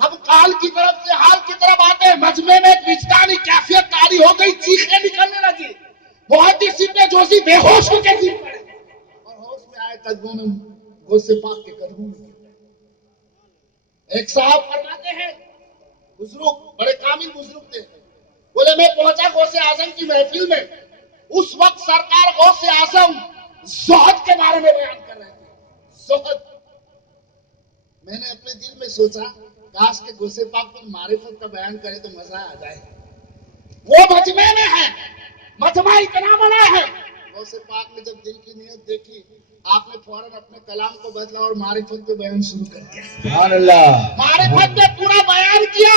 ہم قال کی طرف سے حال کی طرف آتے ہیں، مجمع میں ایک وجدانی کیفیت طاری ہو گئی، چیخیں نکلنے لگی، محدث ابن جوزی بے ہوش ہو کے گر پڑے اور ہوش میں آئے قدموں میں غوث پاک کے قدموں میں گر پڑے۔ ایک صاحب فرماتے ہیں، بزرگ بڑے کامل بزرگ تھے، بولے میں پہنچا غوث اعظم کی محفل میں، اس وقت سرکار غوث اعظم زہد کے بارے میں بیان کر رہے تھے، زہد۔ میں نے اپنے دل میں سوچا کاش کہ غوث پاک کو معرفت کا بیان کرے تو مزہ آ جائے۔ وہ مجمع میں ہے، مجمع اتنا بڑا ہے، غوث پاک نے جب دل کی نیت دیکھی، آپ نے فوراً اپنے کلام کو بدلا اور معرفت پہ بیان شروع کر دیا۔ سبحان اللہ، معرفت پہ پورا بیان کیا۔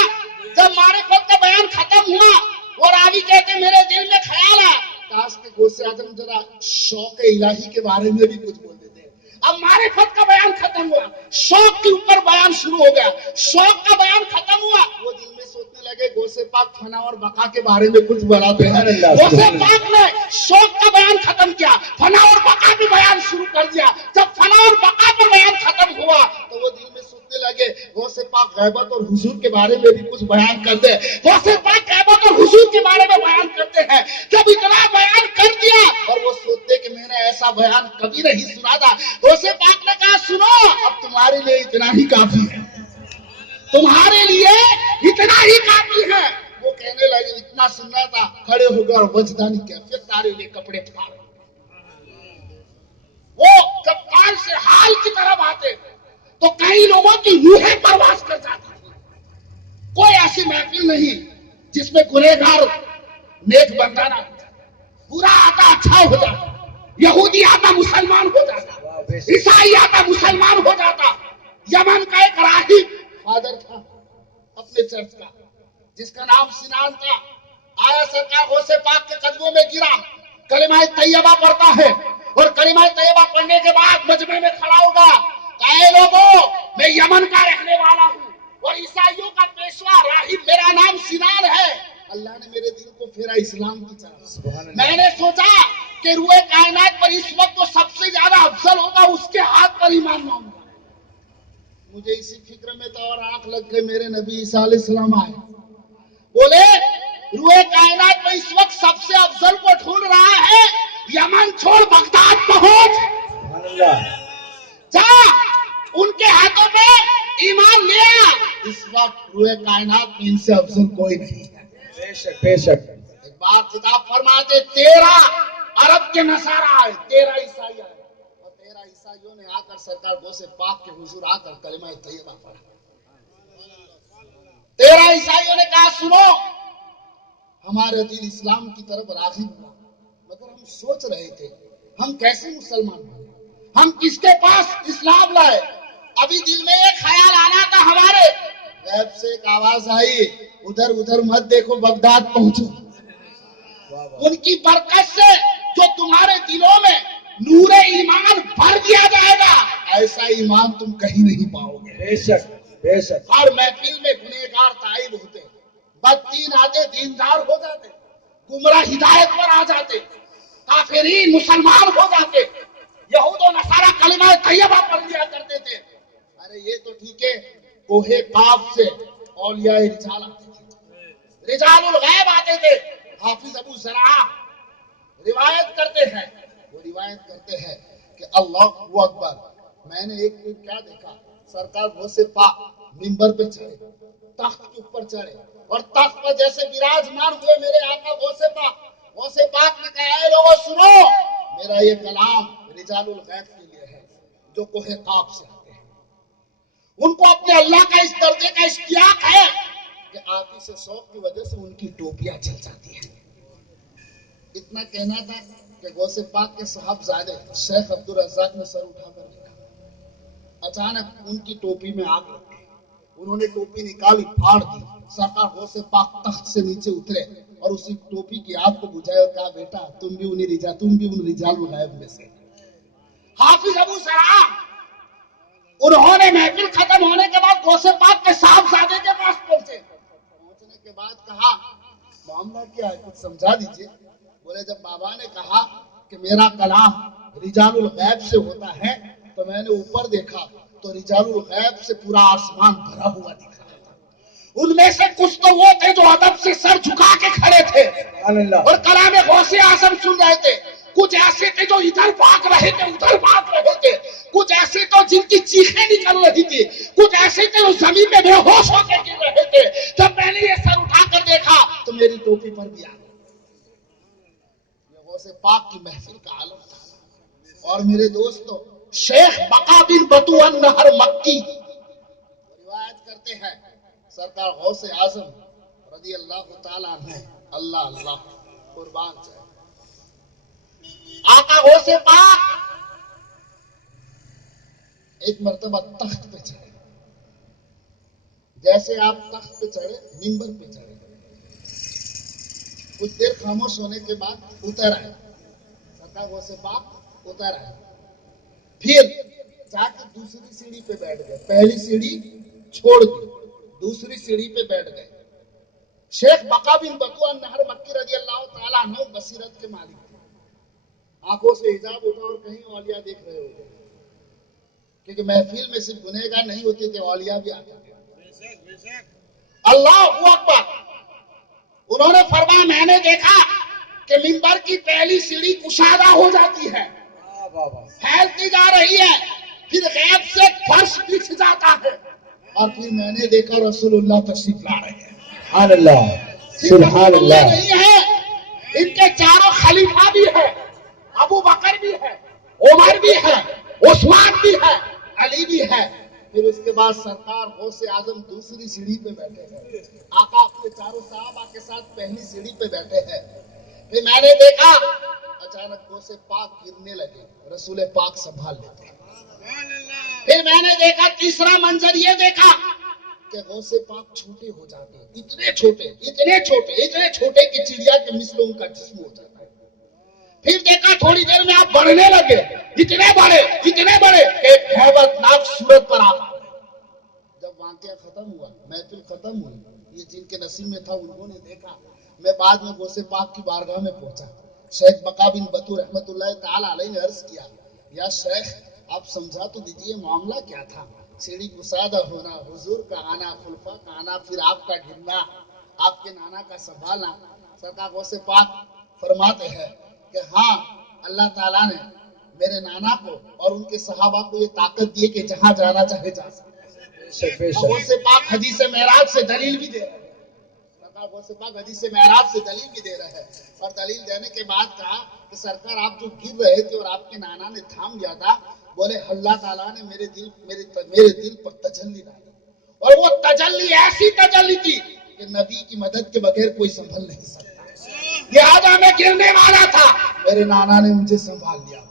جب معرفت کا بیان ختم ہوا، وہ راوی کہتے میرے دل میں خیال آیا کاش کہ غوث اعظم ذرا شوق الہی کے بارے میں بھی کچھ بول دیتے۔ اب معرفت کا بیان ختم ہوا، شوق کے اوپر بیان شروع ہو گیا، شوق کا بیان ختم ہوا، وہ دل میں سوچنے لگے غوث پاک فنا اور بقا کے بارے میں کچھ بتاتے ہیں۔ غوث پاک نے شوق کا بیان ختم کیا، فنا اور بقا بھی بیان شروع کر دیا۔ جب فنا اور بقا پر بیان ختم ہوا تو وہ دل میں سوچنے لگے غوث پاک غیبت اور حضور کے بارے میں بھی کچھ بیان کر دے۔ غوث پاک غیبت اور حضور کے بارے میں بیان کرتے ہیں۔ جب اتنا بیان کر دیا اور وہ سوچتے کہ میں نے ایسا بیان کبھی نہیں سنا تھا، غوث پاک نے کہا سنو اب تمہارے لیے اتنا ہی کافی ہے، تمہارے لیے اتنا ہی کافی ہے۔ وہ کہنے لگے اتنا سننا تھا، کھڑے ہو گئے اور وجدانی کیفیت تارے لیے کپڑے پھاڑے۔ وہ جب کان سے حال کی طرف آتے تو کئی لوگوں کی روحیں پرواز کر جاتی تھی۔ کوئی ایسی محفل نہیں جس میں گنہگار نیک بندہ نہ ہو جاتا، برا آتا اچھا ہو جاتا، یہودی آتا مسلمان ہو جاتا، عیسائی آتا مسلمان ہو جاتا۔ یمن کا ایک راہب فادر تھا اپنے چرچ کا، جس کا نام سنان تھا، آیا سرکار غوث پاک کے قدموں میں گرا، کلمہ طیبہ پڑھتا ہے اور کلمہ طیبہ پڑھنے کے بعد مجمع میں کھڑا ہوگا، کہے لوگوں میں یمن کا رہنے والا ہوں اور عیسائیوں کا پیشوا راہب میرا نام سنان ہے۔ اللہ نے میرے دل کو پھیرا اسلام کی طرف۔ میں نے سوچا کہ روئے کائنات پر اس وقت تو سب سے زیادہ افضل ہوگا اس کے ہاتھ پر ایمان لاؤں گا۔ مجھے اسی فکر میں تھا اور آنکھ لگ گئے، میرے نبی عیسیٰ علیہ السلام آئے، بولے روئے کائنات میں اس وقت سب سے افضل کو ڈھونڈ رہا ہے، یمن چھوڑ بغداد پہنچ، سبحان اللہ، جا ان کے ہاتھوں میں ایمان لیا۔ اس وقت روئے کائنات میں ان سے افضل کوئی نہیں ہے۔ بے شک بے شک۔ ایک بات خطاب فرماتے 13 عرب کے نصارہ آئے، 13 عیسائی آئے اور 13 عیسائیوں نے آ کر سرکار غوث پاک کے حضور آ کر کلمہ طیبہ پڑھا۔ 13 عیسائیوں نے کہا سنو ہمارے دل اسلام کی طرف راغب ہوا، مگر ہم سوچ رہے تھے ہم کیسے مسلمان بنے، ہم کس کے پاس اسلام لائے۔ ابھی دل میں ایک خیال آنا تھا ہمارے، غیب سے ایک آواز آئی ادھر ادھر مت دیکھو بغداد پہنچو۔ ان کی برکت سے جو تمہارے دلوں میں نور ایمان بھر دیا جائے گا، ایسا ایمان تم کہیں نہیں پاؤ گے۔ بے شک بے شک۔ ہر محفل میں گنہگار تائب ہوتے، بددین آتے دیندار ہو جاتے، گمراہ ہدایت پر آ جاتے، کافرین مسلمان ہو جاتے، یہود و نصارہ کلمہ طیبہ پڑھ لیا کرتے تھے۔ ارے یہ تو ٹھیک ہے، کوہ قاف سے اولیاء رجال آتے تھے، رجال الغیب آتے تھے۔ حافظ ابو زرعہ روایت کرتے ہیں، وہ روایت کرتے ہیں کہ اللہ اکبر، میں نے ایک دن کیا دیکھا، سرکار غوث پاک منبر پہ چڑھے، تخت کے اوپر چڑھے اور تخت پر جیسے براجمان ہوئے میرے آقا غوث پاک نے کہا اے لوگوں سنو، میرا یہ کلام رجال الغیب کے لیے ہے جو کوہ قاف سے آتے ہیں، ان کو اپنے اللہ کا اس درجے کا اشتیاق ہے کہ آتی سے شوق کی وجہ سے ان کی ٹوپیاں چل جاتی ہیں۔ اتنا کہنا تھا کہ غوث پاک کے صاحبزادے شیخ عبدالرزاق نے سر اٹھا کر دیکھا، اچانک ان کی ٹوپی میں آگ لگ گئی، انہوں نے ٹوپی نکالی پھاڑ دی، سرکار غوث پاک تخت سے نیچے اترے اور اسی ٹوپی کی آگ کو بجھائے اور کہا بیٹا تم بھی ان رجال الغیب میں سے۔ حافظ ابو زرعہ انہوں نے محفل ختم ہونے کے بعد غوث پاک کے صاحبزادے کے پاس پہنچے، پہنچنے کے بعد کہا معاملہ کیا ہے کچھ سمجھا دیجئے۔ بولے جب بابا نے کہا کہ میرا کلام رجال الغیب سے ہوتا ہے تو میں نے اوپر دیکھا تو رجال الغیب سے پورا آسمان بھرا ہوا دکھ رہا تھا، ان میں سے کچھ تو وہ تھے جو ادب سے سر جھکا کے کھڑے تھے سبحان اللہ اور کلام غوث اعظم سن رہے تھے. کچھ ایسے تھے جو ادھر بھاگ رہے تھے ادھر بھاگ رہے تھے. کچھ ایسے تو جن کی چیخیں نکل رہی تھی. کچھ ایسے تھے جو زمین میں بے ہوش ہو کے گر رہے تھے. جب میں نے یہ سر اٹھا کر دیکھا تو میری ٹوپی پر بھی آ گئی. یہ غوث پاک کی محفل کا عالم تھا. اور میرے دوستو شیخ بقا بن بطو النہر مکی روایت کرتے ہیں سرکار غوث اعظم رضی اللہ تعالیٰ عنہ اللہ اللہ قربان جائے آقا غوث پاک ایک مرتبہ تخت پہ چڑھے. جیسے آپ تخت پہ چڑھے منبر پہ چڑھے کچھ دیر خاموش ہونے کے بعد اتر آئے. سرکار غوث پاک اتر آئے. پھر جا کے دوسری سیڑھی پہ بیٹھ گئے. پہلی سیڑھی چھوڑ دی دوسری سیڑھی پہ بیٹھ گئے. شیخ بقا بن بطو النہر مکی رضی اللہ تعالیٰ عنہ بصیرت کے مالک تھے. آنکھوں سے حجاب اٹھا اور کہیں اولیاء دیکھ رہے ہوتے کیونکہ محفل میں صرف گنہگار نہیں ہوتے تھے اولیاء بھی آتے تھے. اللہ اکبر. انہوں نے فرمایا میں نے دیکھا کہ منبر کی پہلی سیڑھی کشادہ ہو جاتی ہے پھیلتی جا رہی ہے پھر غیب سے فرش بچھ جاتا ہے اور پھر میں نے دیکھا رسول اللہ تشریف لا رہے ہیں. سبحان اللہ سبحان اللہ. نہیں ہے ان کے چاروں خلیفہ بھی ہے. ابو بکر بھی ہے عمر بھی ہے عثمان بھی ہے علی بھی ہے. پھر اس کے بعد سرکار غوث اعظم دوسری سیڑھی پہ بیٹھے ہیں. آقا اپنے چاروں صحابہ کے ساتھ پہلی سیڑھی پہ بیٹھے ہیں. پھر میں نے دیکھا اچانک غوث پاک گرنے لگے رسول پاک سنبھال لیتے. پھر میں نے دیکھا تیسرا منظر یہ دیکھا کہ غوث پاک چھوٹے ہو جاتے ہیں. اتنے چھوٹے کہ چڑیا کے مثل ان کا جسم ہو جاتا ہے. پھر دیکھا تھوڑی دیر میں آپ بڑھنے لگے اتنے بڑے کہ ایک ہیبت ناک صورت پر آپ. جب واقعہ ختم ہوا محفل ختم ہوئی یہ جن کے نصیب میں تھا انہوں نے دیکھا. میں بعد میں غوث پاک کی بارگاہ میں پہنچا. شیخ بقا بن بطو رحمت اللہ تعالی علیہ نے عرض کیا یا شیخ آپ سمجھا تو دیجئے معاملہ کیا تھا. سیڑھی گسادہ ہونا حضور کا آنا خلفاء کا آنا پھر آپ کا گرنا آپ کے نانا کا سنبھالنا. سرکار غوث پاک فرماتے ہیں کہ ہاں اللہ تعالیٰ نے میرے نانا کو اور ان کے صحابہ کو یہ طاقت دی کہ جہاں جانا چاہے جا سکتے. غوث پاک حدیث معراج سے دلیل بھی دے رہے ہیں. سرکار غوث پاک حدیث معراج سے دلیل بھی دے رہے ہیں اور دلیل دینے کے بعد کہا کہ سرکار آپ جو گر رہے تھے اور آپ کے نانا نے تھام دیا تھا بولے اللہ تعالیٰ نے میرے دل پر تجلی ڈالی اور وہ تجلی ایسی تجلی تھی کہ نبی کی مدد کے بغیر کوئی سنبھل نہیں سکتا. لہذا میں گرنے والا تھا میرے نانا نے مجھے سنبھال لیا.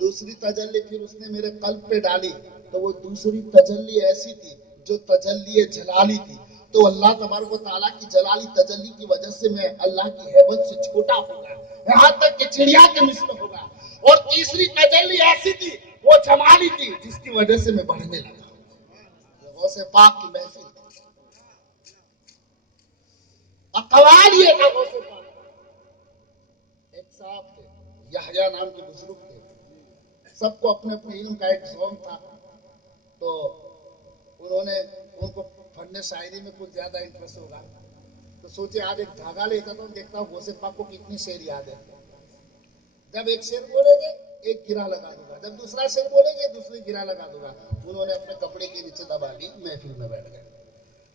دوسری تجلی پھر اس نے میرے قلب پہ ڈالی تو وہ دوسری تجلی ایسی تھی جو تجلی جلالی تھی. تو اللہ تبارک و تعالیٰ کی جلالی تجلی کی وجہ سے میں اللہ کی ہیبت سے چھوٹا ہوگا یہاں تک کہ چڑیا کے مثل ہوگا. اور تیسری تجلی ایسی تھی وہ جمالی تھی جس کی وجہ سے میں بڑھنے لگا. غوث پاک کی محفل اقوال یہ تھا. غوث پاک ایک صاحب تھے یحییٰ نام کے بزرگ تھے. سب کو اپنے اپنے علم کا ایک ذوق تھا تو انہوں نے ان کو فن شاعری میں کچھ زیادہ انٹرسٹ ہوگا تو سوچے آج ایک دھاگا لیتا تھا دیکھتا ہوں غوث پاک کو کتنے شعر یاد ہے. جب ایک شعر بولیں گے ایک گرہ لگا دوں گا جب دوسرا شعر بولیں گے دوسری گرہ لگا دوں گا. انہوں نے اپنے کپڑے کے نیچے دبا لی محفل میں بیٹھ گئے.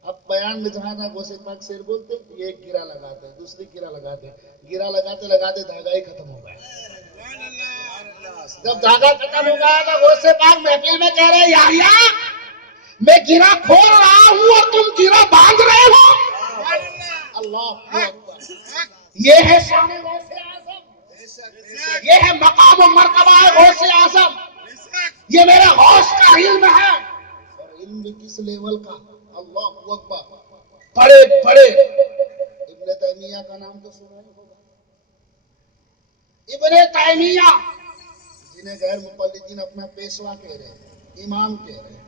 اب بیان میں جہاں جہاں غوث پاک شعر بولتے یہ ایک گرہ لگاتے دوسری گرہ لگاتے لگاتے دھاگا ہی ختم ہو گیا. جب دھاگا ختم ہو گیا تو غوث پاک محفل میں کہہ رہے یحییٰ میں گرہ کھول رہا ہوں اور تم گرہ باندھ رہے ہو. اللہ اکبر. یہ ہے شان غوث اعظم. یہ ہے مقام و مرتبہ غوث اعظم. یہ میرے غوث کا علم ہے اور علم بھی کس لیول کا. اللہ اکبر. بڑے ابن تیمیہ کا نام تو سنا ہی ہوگا. ابن تیمیہ جنہیں غیر مقلدین اپنا پیشوا کہہ رہے ہیں امام کہہ رہے ہیں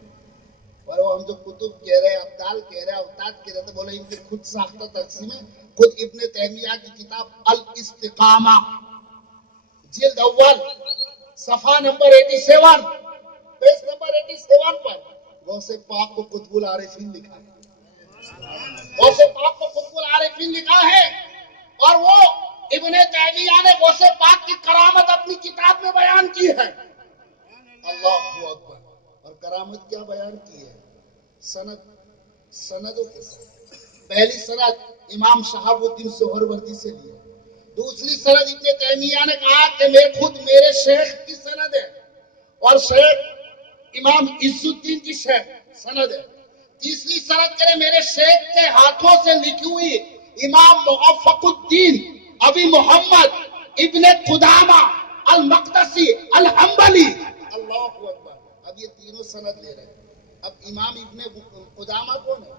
اور وہ ہم جو کتب کہہ رہے ہیں ابدال کہہ رہے ہیں اوتاد کہہ رہے ہیں بولے ان کی خود ساختہ تقسیم ہے. خود ابن تیمیہ کی کتاب الاستقامہ جلد اول صفحہ نمبر 87 پیج نمبر 87 پر غوث پاک کو قطب العارفین لکھا ہے. غوث پاک کو قطب العارفین لکھا ہے، اور وہ ابن تیمیہ نے غوث پاک کی کرامت اپنی کتاب میں بیان کی ہے۔ اللہ اکبر۔ اور کرامت کیا بیان کی ہے؟ سندوں کے ساتھ۔ پہلی سند امام شہاب الدین سہروردی سے لی ہے، دوسری سند ابن تیمیہ نے کہا کہ میں خود میرے شیخ کی سند ہے، اور شیخ امام عز الدین کی سند ہے، تیسری سند کرے میرے شیخ کے ہاتھوں سے لکھی ہوئی امام موفق الدین ابی محمد ابن قدامہ المقدسی الحنبلی۔ اللہ اکبر۔ اب یہ تینوں سند لے رہے ہیں۔ اب امام ابن قدامہ کون ہے؟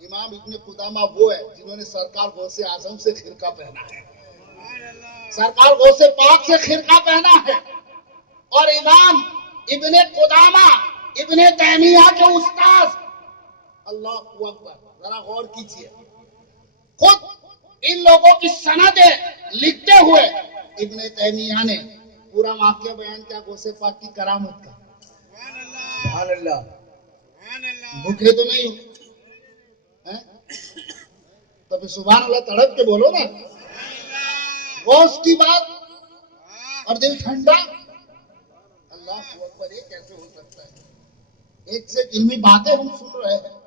امام ابن قدامہ وہ ہے جنہوں نے سرکار غوث اعظم سے خرقہ پہنا ہے، سرکار غوث پاک سے خرقہ پہنا ہے، اور امام ابن قدامہ ابن تیمیہ کے استاذ۔ اللہ اکبر۔ ذرا غور کیجیے، خود ان لوگوں کی سندیں لکھتے ہوئے ابن تیمیہ نے پورا واقعہ بیان کیا غوث پاک کی کرامت کا۔ سبحان اللہ۔ بھوکے تو نہیں ہو تو پھر سبحان اللہ تڑپ کے بولو نا۔ غوث کی بات اور دل ٹھنڈا۔ اللہ اکبر۔ یہ کیسے ہو سکتا ہے؟ ایک سے علمی باتیں ہم سن رہے ہیں۔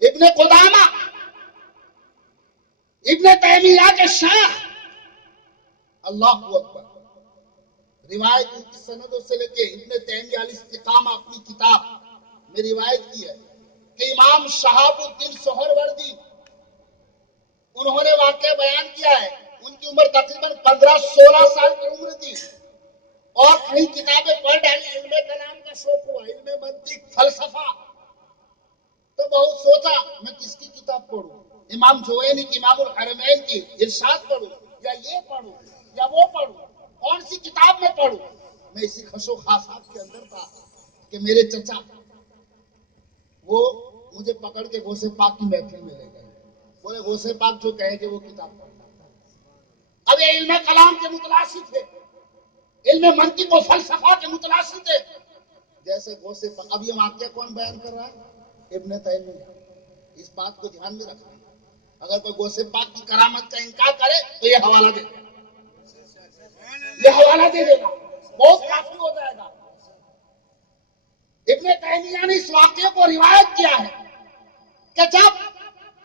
ابن قدامہ ابن تیمیہ کے شیخ، اللہ اکبر، روایت ان کی سندوں سے لے کے ابن تیمیہ الاستقامہ اپنی کتاب میں روایت کی ہے کہ امام شہاب الدین سہروردی انہوں نے واقعہ بیان کیا ہے۔ ان کی عمر تقریباً 15-16 سال کی عمر تھی، اور کئی کتابیں پڑھ ڈالی، علم کلام کا شوق ہوا، علم منطق، فلسفہ۔ تو بہت سوچا میں کس کی کتاب پڑھوں، امام جوینی کی، امام الحرمین کی ارشاد پڑھوں، یا یہ پڑھوں یا وہ پڑھوں، کون سی کتاب میں پڑھوں؟ میں اسی خش و خاصات کے اندر تھا کہ میرے چچا وہ مجھے پکڑ کے غوث پاک کی محفل میں لے گئے، بولے غوث پاک جو کہے گے وہ کتاب پڑھنا۔ اب یہ علم کلام کے متلاشی تھے، علم منطق و فلسفہ کے متلاشی تھے۔ جیسے غوث پاک، اب یہ واقعہ کون بیان کر رہا ہے؟ ابن تیمیہ۔ اس بات کو دھیان میں رکھنا، اگر کوئی غوث پاک کی کرامت کا انکار کرے تو یہ حوالہ دے دینا، یہ حوالہ دے دینا، بہت کافی ہو جائے گا۔ ابن تیمیہ نے اس واقعے کو روایت کیا ہے کہ جب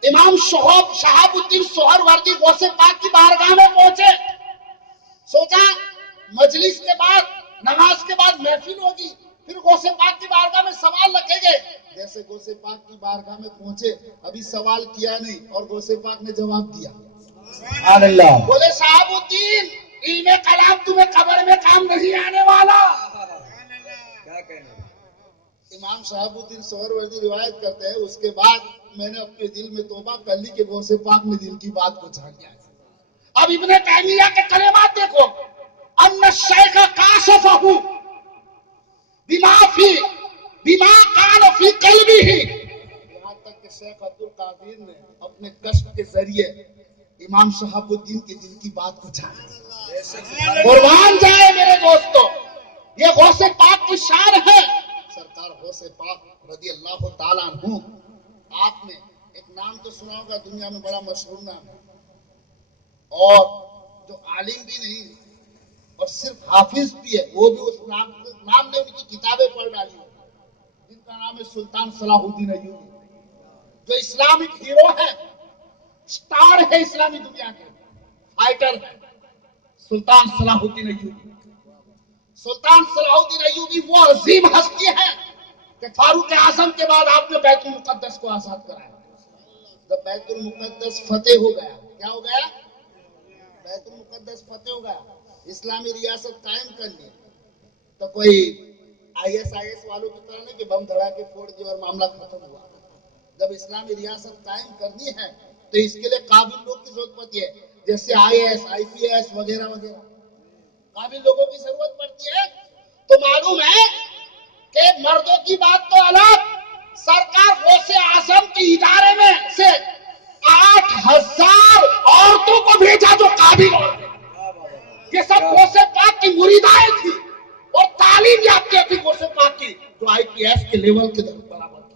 امام شہاب الدین سہروردی غوث پاک کی بارگاہ میں پہنچے، سوچا مجلس کے بعد، نماز کے بعد محفل ہوگی، پھر غوث پاک کی بارگاہ میں سوال رکھیں گے۔ جیسے غوث پاک کی بارگاہ میں پہنچے، ابھی سوال کیا نہیں اور غوث پاک نے جواب دیا۔ سبحان اللہ۔ بولے شہاب الدین، علم کلام تمہیں قبر میں کام نہیں آنے والا۔ کیا کہنا؟ امام شہاب الدین سہروردی روایت کرتے ہیں، اس کے بعد میں نے اپنے دل میں توبہ کر لی کہ غوث پاک نے دل کی بات کو جان لیا۔ اب ابن تیمیہ کے کلمات دیکھو، ان الشیخ کاشفہ بما قال فی قلبہ، یہاں تک کہ شیخ عبد القادر نے اپنے کشف کے ذریعے امام شہاب الدین کے دل کی بات کو جانا۔ قربان جائے میرے دوستو، یہ غوث پاک کی شان ہے۔ سرکار غوث پاک رضی اللہ تعالیٰ عنہ، آپ نے ایک نام تو سنا ہوگا، دنیا میں بڑا مشہور نام ہے، اور جو عالم بھی نہیں اور صرف حافظ بھی ہے، وہ بھی اس نام نے ان کی کتابیں پڑھ ڈالی ہوگی، جن کا نام ہے سلطان صلاح الدین ایوبی، جو اسلامک ہیرو ہے، سٹار ہے اسلامی دنیا کے، فائٹر ہے سلطان صلاح الدین ایوبی۔ سلطان صلاح الدین ایوبی وہ عظیم ہستی ہے کہ فاروق اعظم کے بعد آپ نے بیت المقدس کو آزاد کرایا۔ جب بیت المقدس فتح ہو گیا، کیا ہو گیا؟ بیت المقدس فتح ہو گیا، اسلامی ریاست قائم کر لی، تو کوئی IS والوں کی طرح نہیں کہ بم دھڑا کے پھوڑ دیا اور معاملہ ختم ہوا۔ جب اسلامی ریاست قائم کرنی ہے تو اس کے لیے قابل لوگ کی ضرورت پڑتی ہے، جیسے IAS IPS وغیرہ وغیرہ، قابل لوگوں کی ضرورت پڑتی ہے۔ تو معلوم ہے کہ مردوں کی بات تو الگ، سرکار غوث اعظم کی ادارے میں سے 8000 عورتوں کو بھیجا جو قابل عورتیں، یہ سب غوث پاک کی مریدائیں تھی اور تعلیم یافتہ تھی غوث پاک کی، جو IPS کے لیول کے برابر تھی۔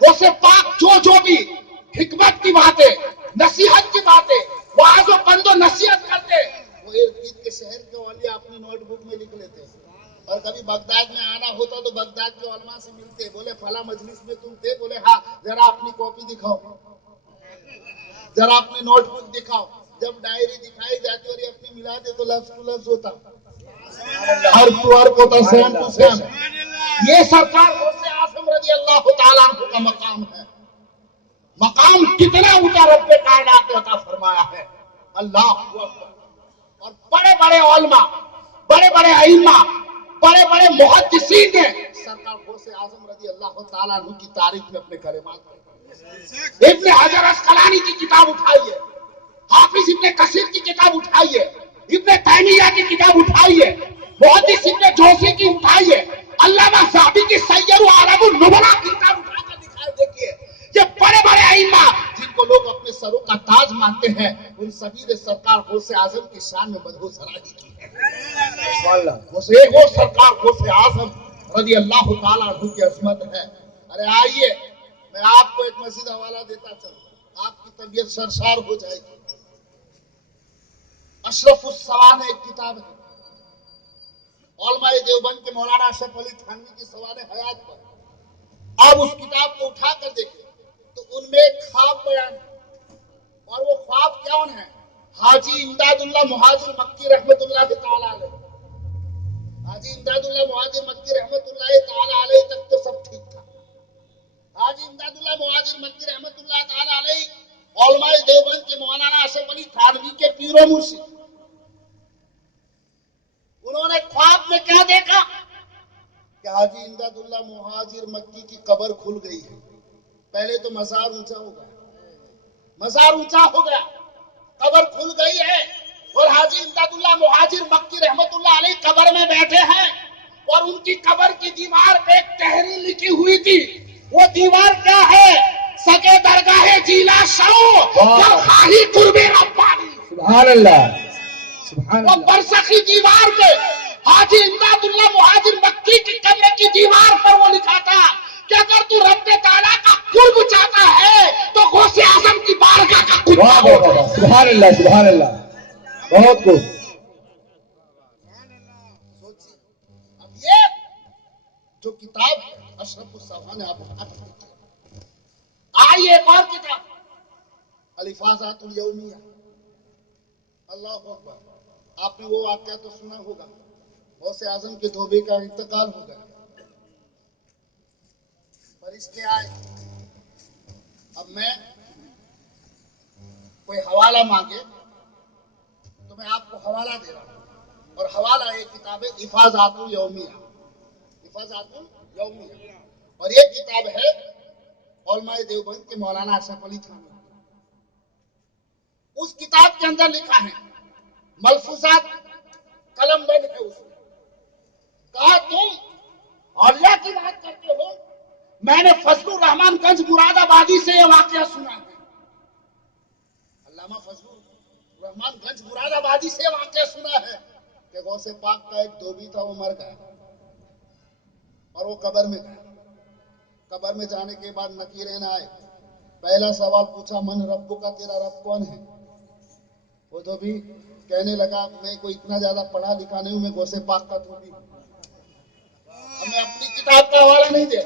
غوث پاک جو بھی حکمت کی باتیں، نصیحت کی باتیں، واعظ و پند و نصیحت کرتے، وہ ارد گرد کے شہر کے اولیاء اپنی نوٹ بک میں لکھ لیتے. اور کبھی بغداد میں آنا ہوتا تو بغداد کے علماء سے ملتے، بولے فلاں مجلس میں تم تھے؟ بولے ہاں. ذرا اپنی کاپی دکھاؤ، ذرا اپنی نوٹ بک دکھاؤ. جب ڈائری دکھائی جاتی اور یہ اپنی ملاتے تو لفظ ٹو لفظ ہوتا، ہر ٹو ہر ہوتا، سیم ٹو سیم. یہ سرکار غوث اعظم رضی اللہ تعالیٰ عنہ کا مقام ہے. مقام کتنا اونچا رب کائنات نے عطا فرمایا ہے. اللہ اکبر. اور بڑے بڑے علماء، بڑے بڑے ائمہ، بڑے بڑے محدثین نے سرکار غوث اعظم رضی اللہ تعالیٰ عنہ کی تاریخ میں اپنے کلمات پڑھے. ابن حجر اسقلانی کی کتاب اٹھائیے، حافظ ابن کثیر کی کتاب اٹھائیے، ابن تیمیہ کی کتاب اٹھائیے، محدث ابن جوزی کی اٹھائیے، علامہ ذہبی کی سیر اعلام النبلاء کی کتاب اٹھا کر دکھائے. دیکھیے یہ بڑے بڑے ائمہ جن کو لوگ اپنے سروں کا تاج مانتے ہیں، ان سبھی نے سرکار غوث اعظم کی شان میں مدحو سراہی کی ہے. وہ سرکار غوث اعظم رضی اللہ تعالیٰ عنہ کی عظمت ہے. ارے آئیے میں آپ کو ایک مزید حوالہ دیتا چلوں، آپ کی طبیعت سرشار ہو جائے گی. اشرف السوانح ایک کتاب ہے علماء دیوبند کے مولانا اشرف علی تھانوی کی سوانح حیات پر. آپ اس کتاب کو اٹھا کر دیکھیں تو ان میں ایک خواب بیان ہے، اور وہ خواب کون ہے؟ حاجی امداد اللہ مہاجر مکی رحمت اللہ تعالی علیہ. حاجی امداد اللہ مہاجر مکی رحمت اللہ تعالی علیہ تک تو سب ٹھیک تھا. حاجی امداد اللہ مہاجر مکی رحمت اللہ تعالی علیہ علماء دیوبند کے مولانا اشرف علی تھانوی کے پیر و مرشد. انہوں نے خواب میں کیا دیکھا کہ حاجی امداد اللہ مہاجر مکی کی قبر کھل گئی ہے. پہلے تو مزار اونچا ہو گیا، مزار اونچا ہو گیا، قبر کھل گئی ہے، اور حاجی امداد اللہ مہاجر مکی رحمت اللہ علیہ قبر میں بیٹھے ہیں. اور ان کی قبر کی دیوار پہ ایک تحریر لکھی ہوئی تھی. وہ دیوار کیا ہے؟ سگے درگاہ جیلا شو خواہی قرب ربانی. سبحان اللہ، سبحان وہ اللہ. برزخی دیوار پہ حاجی امداد اللہ مہاجر مکی کی قبر کی دیوار پر وہ لکھا تھا کہ اگر تو رب تعالیٰ کا قرب چاہتا ہے تو غوث اعظم کی بارگاہ کا قرب واہ واہ واہ واہ. سبحان اللہ، سبحان اللہ. بہت خوب. سوچیے اب یہ جو کتاب ہے اشرف السوانح آپ اٹھا کر دیکھیے. آئیے ایک اور کتاب الفاظات الیومیہ. اللہ اکبر. آپ نے وہ واقعہ تو سنا ہوگا، غوث اعظم کے دھوبے کا انتقال ہو گیا، فرشتے آئے. اب میں کوئی حوالہ مانگے تو میں آپ کو حوالہ دے رہا ہوں، اور حوالہ یہ کتاب ہے حفاظات الیومیہ. حفاظات الیومیہ. اور یہ کتاب ہے علماء دیوبند کے مولانا اشرف علی تھانوی. اس کتاب کے اندر لکھا ہے، ملفوظات قلم بند ہے اس میں. کہا تم اولیاء کی بات کرتے ہو، میں نے فضل الرحمان گنج مراد آبادی سے یہ واقعہ سنا ہے. علامہ فضل الرحمان گنج مراد آبادی سے یہ واقعہ سنا ہے کہ غوث پاک کا ایک دھوبی تھا، وہ مر گیا اور وہ قبر میں گیا. قبر میں جانے کے بعد نکیرین آئے. پہلا سوال پوچھا من رب کا، تیرا رب کون ہے؟ وہ دھوبی کہنے لگا میں کوئی اتنا زیادہ پڑھا لکھا نہیں ہوں، میں غوث پاک کا دھوبی ہوں. میں اپنی کتاب کا حوالہ نہیں دے،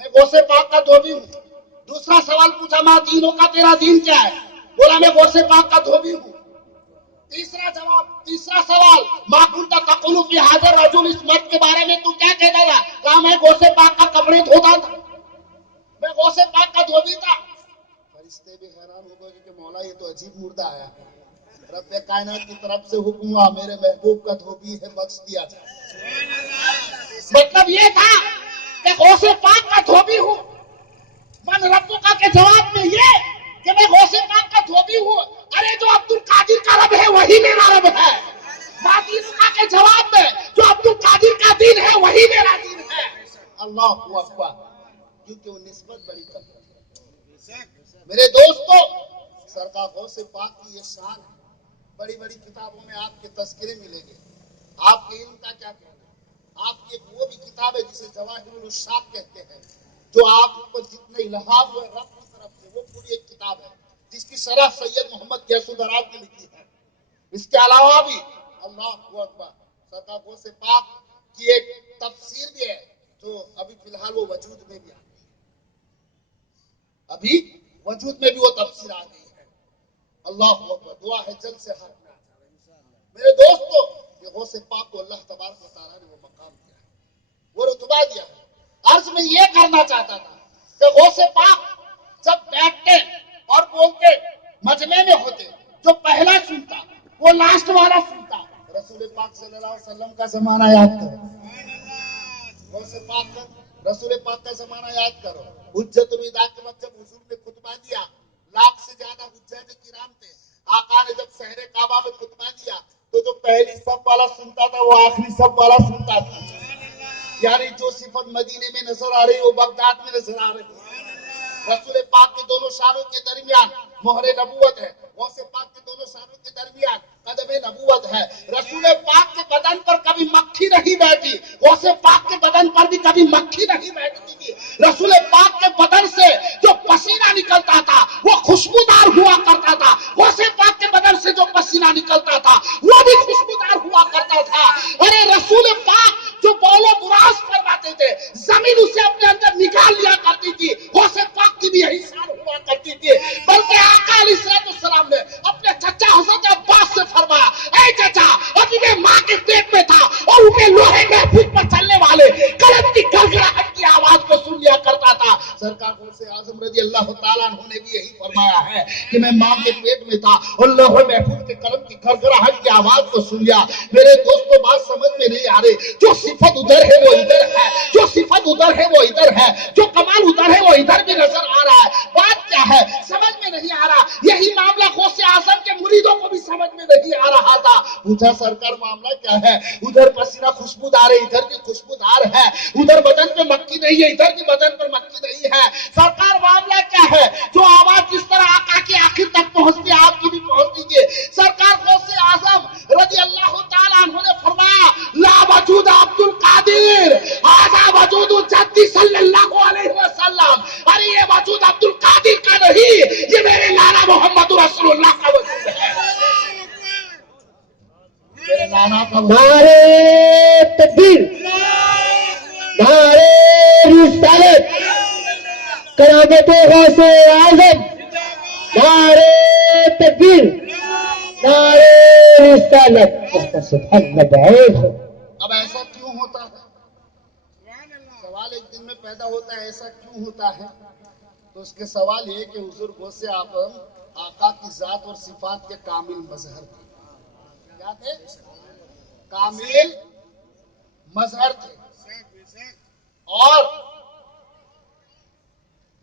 میں غوث پاک کا دھوبی ہوں. دوسرا سوال پوچھا ماں دینوں کا، تیرا دین کیا ہے؟ بولا میں غوث پاک کا دھوبی ہوں. تیسرا سوال ماں کنتا تقول فی حاضر رجل، اس مرد کے بارے میں تو کیا کہتا تھا؟ کہا میں غوث پاک کا کپڑے دھوتا تھا، میں غوث پاک کا دھوبی تھا. فرشتے بھی حیران ہو گئے کہ مولا یہ تو عجیب مردہ آیا ہے. رب کائنات کی طرف سے حکم ہوا میرے محبوب کا دھوبی ہے، بخش دیا جائے. مطلب یہ تھا کہ غوث پاک کا دھوبی ہوں. من ربو کا کے جواب میں یہ کہ میں غوث پاک کا دھوبی ہوں. ارے جو عبد القادر کا رب ہے وہی میرا رب ہے. دینوں کا کے جواب میں جو عبد القادر کا دین ہے وہی میرا دین ہے. اللہ اکبر. کیونکہ وہ نسبت بڑی کرتا ہے. میرے دوستو سرکار غوث پاک کی یہ شان ہے. بڑی بڑی کتابوں میں آپ کے تذکرے ملیں گے. آپ کے علم کا کیا کہنا ہے؟ آپ کی ایک وہ بھی کتاب ہے جسے جواہر الشاق کہتے ہیں، جو آپ پر جتنے الہام ہوئے رب کی طرف سے، وہ پوری ایک کتاب ہے جس کی شرح سید محمد گیسو دراز نے لکھی ہے۔ اس کے علاوہ بھی اللہ اکبر سرکار غوث پاک کی ایک تفسیر بھی ہے جو ابھی فی الحال وہ وجود میں بھی آ گئی ہے، ابھی وجود میں بھی وہ تفسیر آ گئی ہے۔ اللہ اکبر، دعا ہے جلد سے ہاتھ میں آ جائے۔ میرے دوستو، یہ غوث پاک کو اللہ تبارک و تعالیٰ نے وہ مقام دیا ہے، وہ رتبہ دیا ہے۔ عرض میں یہ کرنا چاہتا تھا کہ غوث پاک جب بیٹھتے اور بولتے، مجمع میں ہوتے، جو پہلا سنتا وہ لاسٹ والا سنتا۔ رسول پاک صلی اللہ علیہ وسلم کا زمانہ یاد کرو، غوث پاک کا، رسول پاک کا زمانہ یاد کرو۔ حجت الوداع کے وقت جب حضور نے خطبہ دیا، لاکھ سے زیادہ حجاج کرام تھے، آقا نے جب شہر کعبہ میں خطبہ دیا تو جو پہلی صف والا سنتا تھا وہ آخری صف والا سنتا تھا، یعنی جو صفت مدینے میں نظر آ رہی وہ بغداد میں نظر آ رہی۔ رسول پاک کے دونوں شانوں کے درمیان مہر نبوت ہے، غوث پاک کے دونوں شانوں کے درمیان قدم نبوت ہے۔ رسول پاک کے بدن پر کبھی مکھی نہیں بیٹھی، غوث پاک کے بدن پر بھی کبھی مکھی نہیں بیٹھتی تھی۔ رسول پاک کے بدن سے جو پسینہ نکلتا تھا وہ خوشبودار ہوا کرتا تھا، غوث پاک کے بدن سے جو پسینہ نکلتا تھا وہ بھی خوشبودار ہوا کرتا تھا۔ ارے رسول پاک جو بول و براز فرماتے تھے، زمین اسے اپنے اندر نکال لیا کرتی تھی، غوث پاک کی بھی یہی شان ہوا کرتی تھی۔ بلکہ آقا علیہ السلام نے اپنے چچا حضرت عباس سے فرمایا، اے چچا، ابھی میں ماں کے پیٹ میں تھا اور انہیں لوہے محفوظ پر چلنے والے قلم کی گڑگڑاہٹ کی آواز کو سن لیا کرتا تھا۔ سرکار غوث اعظم رضی اللہ تعالیٰ عنہ نے بھی یہی فرمایا ہے کہ میں ماں کے پیٹ میں تھا اور لوہے محفوظ کے قلم کی گڑگڑاہٹ کی آواز کو سن لیا۔ میرے دوستو، بات سمجھ میں نہیں آ رہی، جو صفت ادھر ہے وہ ادھر ہے، جو صفت ادھر ہے وہ ادھر ہے، جو کمال ادھر ہے وہ ادھر بھی نظر آ رہا ہے۔ بات کیا ہے سمجھ میں نہیں آ رہا۔ یہی معاملہ غوث اعظم کے مریدوں کو بھی سمجھ میں نہیں آ رہا تھا۔ پوچھا سرکار معاملہ کیا ہے؟ ادھر پسینہ خوشبودار ہے، ادھر بھی خوشبودار ہے، ادھر بدن پہ مکھی نہیں ہے، ادھر بھی بدن پر مکھی نہیں ہے۔ سرکار معاملہ کیا ہے؟ جو آواز جس طرح آقا کے آخر تک پہنچتی ہے آپ کی بھی پہنچتی ہے۔ سرکار غوث اعظم رضی اللہ تعالیٰ عنہ نے فرمایا، لا وجود عبد القادر آزا وجود جدی صلی اللہ علیہ وسلم۔ ارے یہ وجود عبد القادر کا نہیں، یہ میرے لالا محمد رسول اللہ کا وجود ہے، میرے لالا کا وجود ہے۔ نعرے تکبیر، نعرے رسالت، قیامت غوث اعظم، نعرے تکبیر، نعرے رسالت، سبحان اللہ بعید ہو۔ اب ایسا کیوں ہوتا ہے؟ سوال ایک دن میں پیدا ہوتا ہے، ایسا کیوں ہوتا ہے؟ تو اس کے سوال یہ کہ حضور غوث اعظم آقا کی ذات اور صفات کے کامل مظہر تھے۔ کیا تھے؟ کامل مظہر تھے،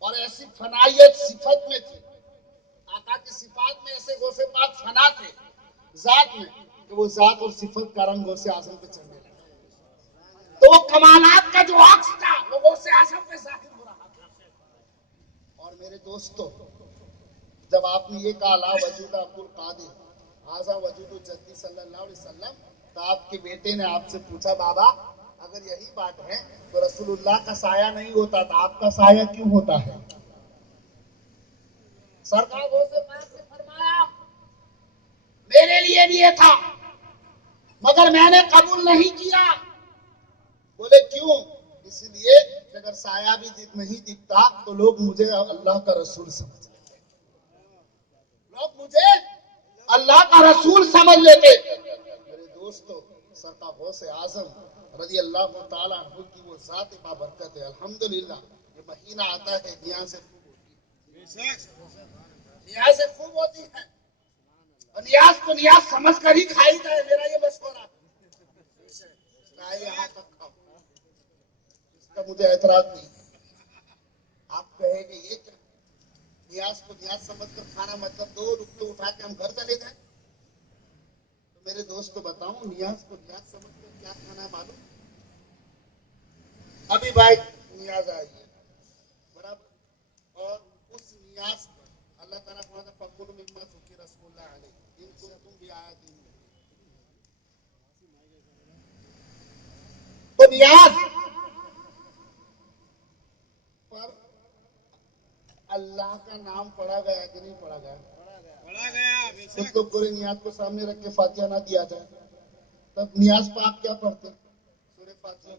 اور ایسی فنائیت صفت میں تھی، آقا کی صفات میں ایسے غوث پاک فنا تھے ذات میں کہ وہ ذات اور صفت کا رنگ غوث اعظم پہ چڑھنے لگا، تو وہ کمالات کا جو عکس تھا وہ غوث اعظم پہ ظاہر ہو رہا تھا۔ اور میرے دوستو، جب آپ نے یہ کہا لا وجود عبد القادر ھذا وجود جدی صلی اللہ علیہ وسلم، تو آپ کے بیٹے نے آپ سے پوچھا، بابا اگر یہی بات ہے تو رسول اللہ کا سایہ نہیں ہوتا تھا، آپ کا سایہ کیوں ہوتا ہے؟ سرکار غوث پاک نے فرمایا، میرے لیے بھی یہ تھا مگر میں نے قبول نہیں کیا۔ بولے کیوں؟ اس لیے کہ اگر سایہ بھی نہیں دکھتا تو لوگ مجھے اللہ کا رسول سمجھ لیتے، لوگ مجھے اللہ کا رسول سمجھ لیتے۔ میرے دوستو، سرکار غوث اعظم رضی اللہ تعالیٰ عنہ کی وہ ذات بابرکت ہے۔ الحمدللہ یہ مہینہ آتا ہے، نیاز خوب ہوتی ہے، نیاز خوب ہوتی ہے، اور نیاز کو نیاز سمجھ کر ہی کھائی جائے، میرا یہ مشورہ ہے، یہاں تک کھاؤ، اس کا مجھے اعتراض نہیں ہے۔ آپ کہیں گے یہ کیا نیاز کو نیاز سمجھ کر کھانا مطلب دو رکتے اٹھا کے ہم گھر چلے جائیں؟ تو میرے دوست کو بتاؤں نیاز کو نیاز سمجھ کر کیا کھانا ہے معلوم؟ ابھی بھائی نیاز آئی ہے برابر، اور اس نیاز پر اللہ تعالیٰ فرماتا ہے فَكُلُوا مِمَّا ذُكِّرَ اسْمُ اللَّهِ عَلَيْهِ إِن كُنتُمْ بِآيَاتِهِ مُؤْمِنِينَ۔ تو نیاز پر اللہ کا نام پڑھا گیا کہ نہیں پڑھا گیا؟ کچھ لوگ پورے نیاز کو سامنے رکھ کے فاتحہ نہ دیا جائے تب نیاز پاک کیا پڑھتے؟ سورہ فاتحہ،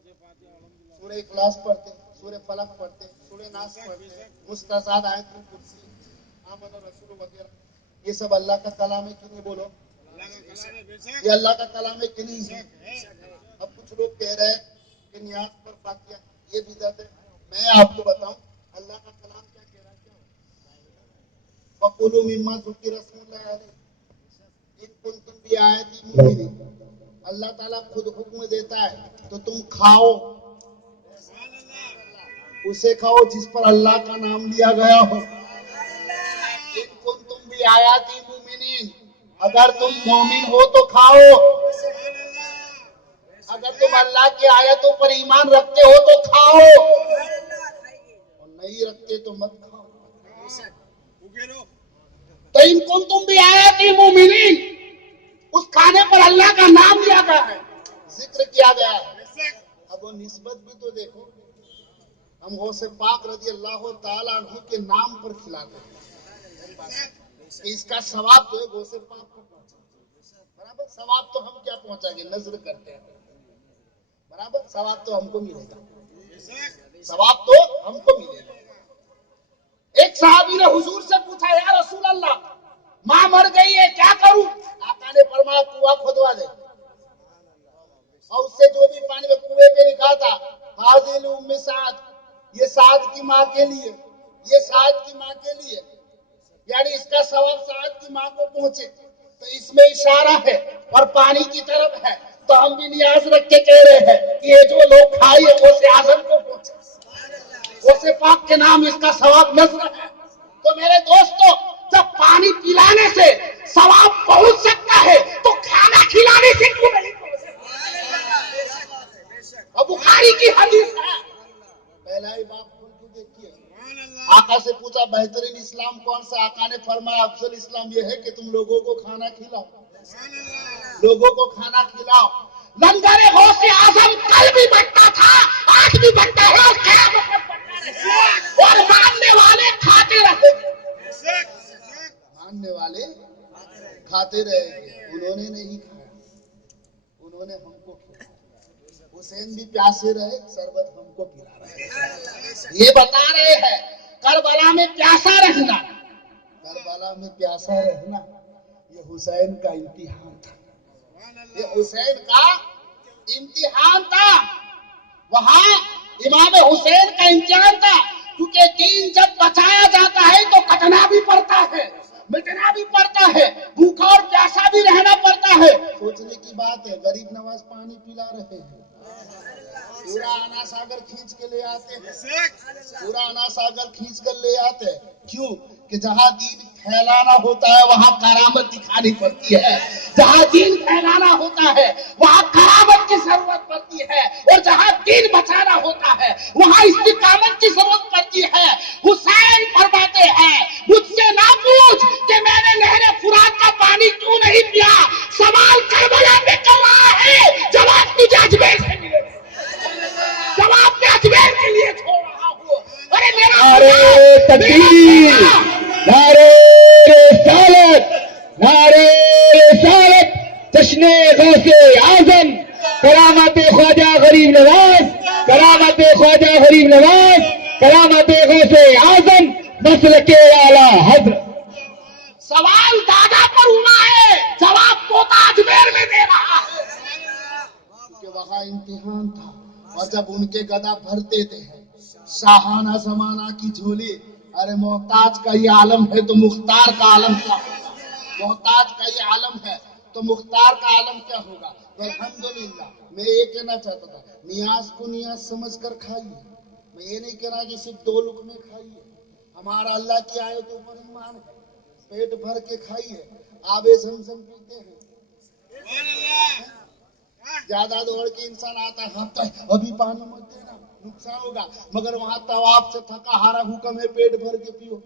سورہ اخلاص پڑھتے، سورہ فلق پڑھتے، سورہ ناس پڑھتے، مستزاد آیت الکرسی، آمن الرسول وغیرہ. یہ سب اللہ کا کلام ہے کہ نہیں؟ بولو یہ اللہ کا کلام ہے کہ نہیں ہے؟ اب کچھ لوگ کہہ رہے ہیں کہ نیاز پر فاتحہ یہ بدعت ہے. میں آپ کو بتاؤں اللہ کا کلام کیا کہہ رہا ہے؟ کیا فَقُولُوا مِمَّا ذُكِّرَ اسْمُ اللَّهِ عَلَيْهِ إِن كُنتُم بِآيَاتِهِ مُؤْمِنِينَ. اللہ تعالیٰ خود حکم دیتا ہے تو تم کھاؤ، اسے کھاؤ جس پر اللہ کا نام لیا گیا ہو. ان کنتم بآیاتی مومنین، اگر تم مومن ہو تو کھاؤ، اگر تم اللہ کی آیتوں پر ایمان رکھتے ہو تو کھاؤ، اور نہیں رکھتے تو مت کھاؤ. تو ان کنتم بآیاتی مومنین، اس کھانے پر اللہ کا نام لیا گیا ہے، ذکر کیا گیا ہے. اب وہ نسبت بھی تو دیکھو، ہم غوث پاک رضی اللہ تعالیٰ عنہ کے نام پر کھلاتے ہیں، اس کا ثواب تو ہے غوث پاک کو پہنچا. برابر ثواب تو ہم کیا پہنچائیں گے؟ نظر کرتے ہیں. برابر ثواب تو ہم کو ملے گا، ثواب تو ہم کو ملے گا. ایک صحابی نے حضور سے پوچھا یا رسول اللہ ماں مر گئی ہے کیا کروں؟ آقا نے فرمایا کنواں کھودوا دے، اور اس سے جو بھی پانی میں کنویں پہ نکالا تھا حاضر ام سعد، یہ سعد کی ماں کے لیے، یہ سعد کی ماں کے لیے، یعنی اس کا ثواب سعد کی ماں کو پہنچے. تو اس میں اشارہ ہے اور پانی کی طرف ہے. تو ہم بھی نیاز رکھ کے کہہ رہے ہیں کہ یہ جو لوگ کھائے غوث اعظم کو پہنچے، غوث پاک کے نام اس کا ثواب نظر ہے. تو میرے دوستو جب پانی پلانے سے ثواب پہنچ سکتا ہے تو کھانا کھلانے سے کیوں نہیں پہنچ سکتا؟ اور بخاری کی حدیث ہے، پہلا ہی باپ کھول کے دیکھیے. آقا سے پوچھا بہترین اسلام کون سا؟ آقا نے فرمایا افضل اسلام یہ ہے کہ تم لوگوں کو کھانا کھلاؤ، لوگوں کو کھانا کھلاؤ. لنگر غوث اعظم کل بھی بنتا تھا، آج بھی بنتا ہے اور قیامت تک بنتا رہے گا، اور ماننے والے کھاتے رہے گے، ماننے والے کھاتے رہے گے. انہوں نے نہیں کھایا، انہوں نے ہم کو کھلایا. حسین بھی پیاسے رہے، شربت ہم کو پلا رہے. یہ بتا رہے ہیں کربلا میں پیاسا رہنا، کربلا میں پیاسا رہنا یہ حسین کا امتحان تھا، یہ حسین کا امتحان تھا. وہاں امام حسین کا امتحان تھا، کیونکہ دین جب بچایا جاتا ہے تو کٹنا بھی پڑتا ہے، مٹنا بھی پڑتا ہے، بھوکا اور پیاسا بھی رہنا پڑتا ہے. سوچنے کی بات ہے غریب نواز پانی پلا رہے ہیں، پورا آنا ساگر کھینچ کے لے آتے ہیں، پورا آنا ساگر کھینچ کر لے آتے ہیں. کیوں کہ جہاں دین پھیلانا ہوتا ہے وہاں کرامت دکھانی پڑتی ہے، جہاں دین پھیلانا ہوتا ہے وہاں کرامت کی ضرورت پڑتی ہے، اور جہاں دین بچانا ہوتا ہے وہاں استقامت کی ضرورت پڑتی ہے. حسین فرماتے ہیں مجھ سے نہ پوچھ کہ میں نے نہر فرات کا پانی کیوں نہیں پیا، سوال کربلا میں کر رہا ہے، جواب تجھے اجمیر سے ملے گا، جواب میں اجمیر کے لیے چھوڑ رہا ہوں. ارے میرا نعرے تکبیر، نعرے رسالت، نعرے رسالت، جشن غوث اعظم، کرامت خواجہ غریب نواز، کرامت خواجہ غریب نواز، کرامت غوث اعظم، مسلک اعلیٰ حضرت. سوال دادا پر ہوا ہے، جواب پوتا اجمیر میں دے رہا ہے، کہ وہاں امتحان تھا. اور جب ان کے گدا بھرتے تھے شاہانہ زمانہ کی جھولی، ارے محتاج کا یہ عالم ہے تو مختار کا عالم کیا ہوگا، محتاج کا یہ عالم ہے تو مختار کا عالم کیا ہوگا. تو الحمدللہ میں یہ کہنا چاہتا تھا نیاز کو نیاز سمجھ کر کھائیے. میں یہ نہیں کہہ رہا کہ صرف 2 لقمے کھائیے، ہمارا اللہ کی آیتوں پر ایمان ہے، پیٹ بھر کے کھائیے. آب زمزم پیتے ہیں، زیادہ دوڑ کے انسان آتا ہے ہاں ابھی پانی مت دینا نقصان ہوگا، مگر وہاں طواف سے تھکا ہارا حکم ہے پیٹ بھر کے پیو،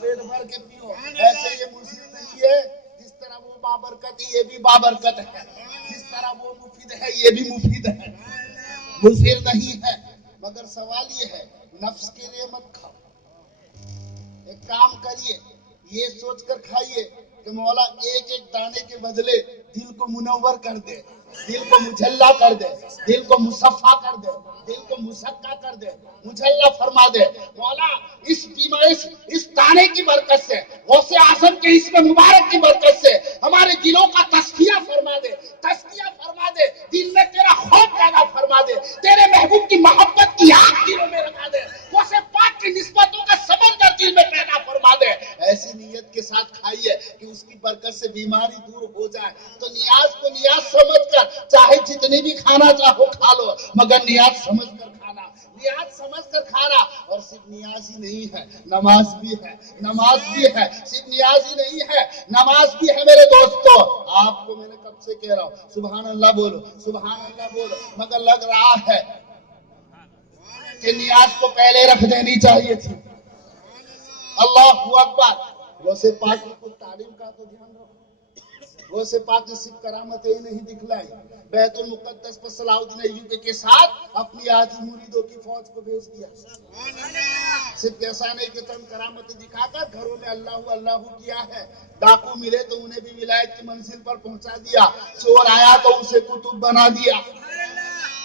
پیٹ بھر کے پیو. ایسے یہ مسلم نہیں ہے، جس طرح وہ بابرکت ہے یہ بھی بابرکت ہے، جس طرح وہ مفید ہے یہ بھی مفید ہے، مضر نہیں ہے، مگر سوال یہ ہے نفس کے لیے مت کھاؤ۔ ایک کام کریے، یہ سوچ کر کھائیے کہ مولا ایک ایک دانے کے بدلے دل کو منور کر دے، دل کو مجلا کر دے، دل کو مصفا کر دے، دل کو مسکا کر دے، مجلا فرما دے۔ مولا اس بیماری اس دانے کی برکت سے، غوث اعظم کے اسم مبارک کی برکت سے ہمارے دلوں کا تزکیہ فرما دے، تزکیہ فرما دے، دل میں تیرا خوف پیدا فرما دے، تیرے محبوب کی محبت کی آگ دلوں میں لگا دے، غوث پاک کی نسبتوں کا سمندر دل میں پیدا فرما دے۔ ایسی نیت کے ساتھ کھائیے کہ اس کی برکت سے بیماری دور ہو جائے۔ تو نیاز کو نیاز سمجھ کر چاہے جتنی بھی کھانا چاہو کھا لو، مگر نیاز سمجھ کر کھانا، نیاز سمجھ کر کھانا۔ اور صرف نیاز ہی نہیں ہے، نماز بھی ہے، نماز بھی ہے، صرف نیاز ہی نہیں ہے، نماز بھی ہے میرے دوستو۔ آپ کو میں نے کب سے کہہ رہا ہوں سبحان اللہ بولو، سبحان اللہ بولو، مگر لگ رہا ہے کہ نیاز کو پہلے رکھ دینی چاہیے تھی۔ اللہ اکبر۔ غوث پاک کی کچھ تعلیم کا تو دھیان رکھو۔ غوث پاک نے صرف کرامتیں ہی نہیں دکھلائی، بیت المقدس پر صلاح الدین ایوبی کے ساتھ اپنی آدھی مریدوں کی فوج کو بھیج دیا۔ صرف ایسا نہیں کہ چند کرامتیں دکھا کر گھروں میں اللہ اللہ کیا ہے، ڈاکو ملے تو انہیں بھی ولایت کی منزل پر پہنچا دیا، چور آیا تو اسے کتب بنا دیا۔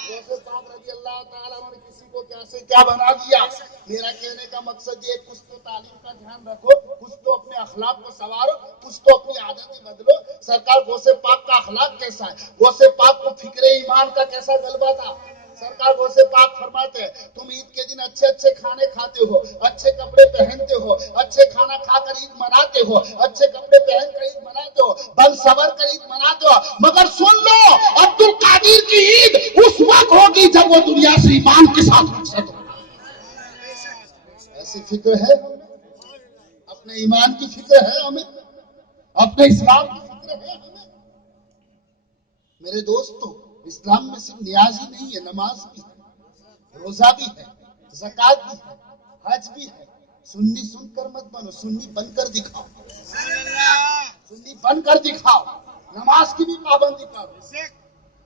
غوث پاک رضی اللہ تعالیٰ عنہ نے کسی کو کیسے کیا بنا دیا۔ میرا کہنے کا مقصد یہ، کچھ تو تعلیم کا دھیان رکھو، کچھ تو اپنے اخلاق کو سنوارو، کچھ تو اپنی عادتیں بدلو۔ سرکار غوث پاک کا اخلاق کیسا ہے؟ غوث پاک کو فکر ایمان کا کیسا غلبہ تھا؟ سرکار غوث پاک فرماتے ہیں تم عید کے دن اچھے اچھے کھانے کھاتے ہو، اچھے کپڑے پہنتے ہو، اچھے کھانا کھا کر عید مناتے ہو، اچھے کپڑے پہن کر عید مناتے ہو، بن سور کر عید مناتے ہو، مگر سن لو عبد القادر کی عید اس وقت ہوگی جب وہ دنیا سے ایمان کے ساتھ رخصت ہوگا۔ ایسی فکر ہے ہمیں، اپنے ایمان کی فکر ہے ہمیں، اپنے اسلام کی فکر ہے ہمیں۔ میرے دوستو اسلام میں صرف نیاز ہی نہیں ہے، نماز بھی ہے، روزہ بھی ہے، زکوٰۃ بھی ہے، حج بھی ہے۔ سنی سن کر مت بنو، سنی بن کر دکھاؤ، سنی بن کر دکھاؤ، نماز کی بھی پابندی کرو۔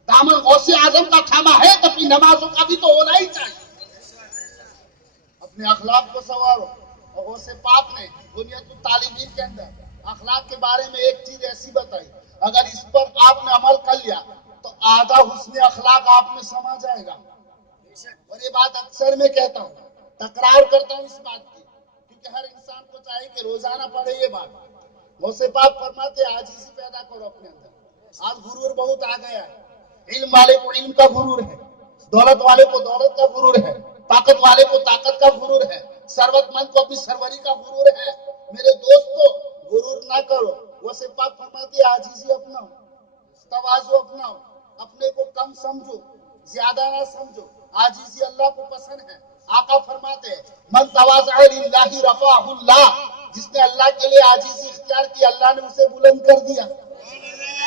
دامن غوث اعظم کا تھاما ہے تو اپنی نمازوں کا بھی تو ہونا ہی چاہیے۔ اپنے اخلاق کو سنوارو۔ اور غوث پاک نے بنیاد الطالبین کے اندر اخلاق کے بارے میں ایک چیز ایسی بتائی، اگر اس پر آپ نے عمل کر لیا تو آدھا حسن اخلاق آپ میں سما جائے گا۔ اور یہ بات اکثر میں کہتا ہوں، تکرار کرتا ہوں اس بات کی، کیونکہ ہر انسان کو چاہیے کہ روزانہ پڑھے یہ بات۔ غوث پاک فرماتے عاجزی پیدا کرو اپنے اندر۔ آج غرور بہت آ گیا ہے، علم والے کو علم کا غرور ہے، دولت والے کو دولت کا غرور ہے، طاقت والے کو طاقت کا غرور ہے، ثروت مند کو اپنی سروری کا غرور ہے۔ میرے دوستو غرور نہ کرو۔ غوث پاک فرماتے عاجزی اپناؤ، تواضع اپناؤ، اپنے کو کم سمجھو، زیادہ نہ سمجھو، عاجزی اللہ کو پسند ہے۔ آقا فرماتے ہیں من تواضع للہ رفعہ اللہ، جس نے اللہ کے لیے عاجزی اختیار کی اللہ نے اسے بلند کر دیا۔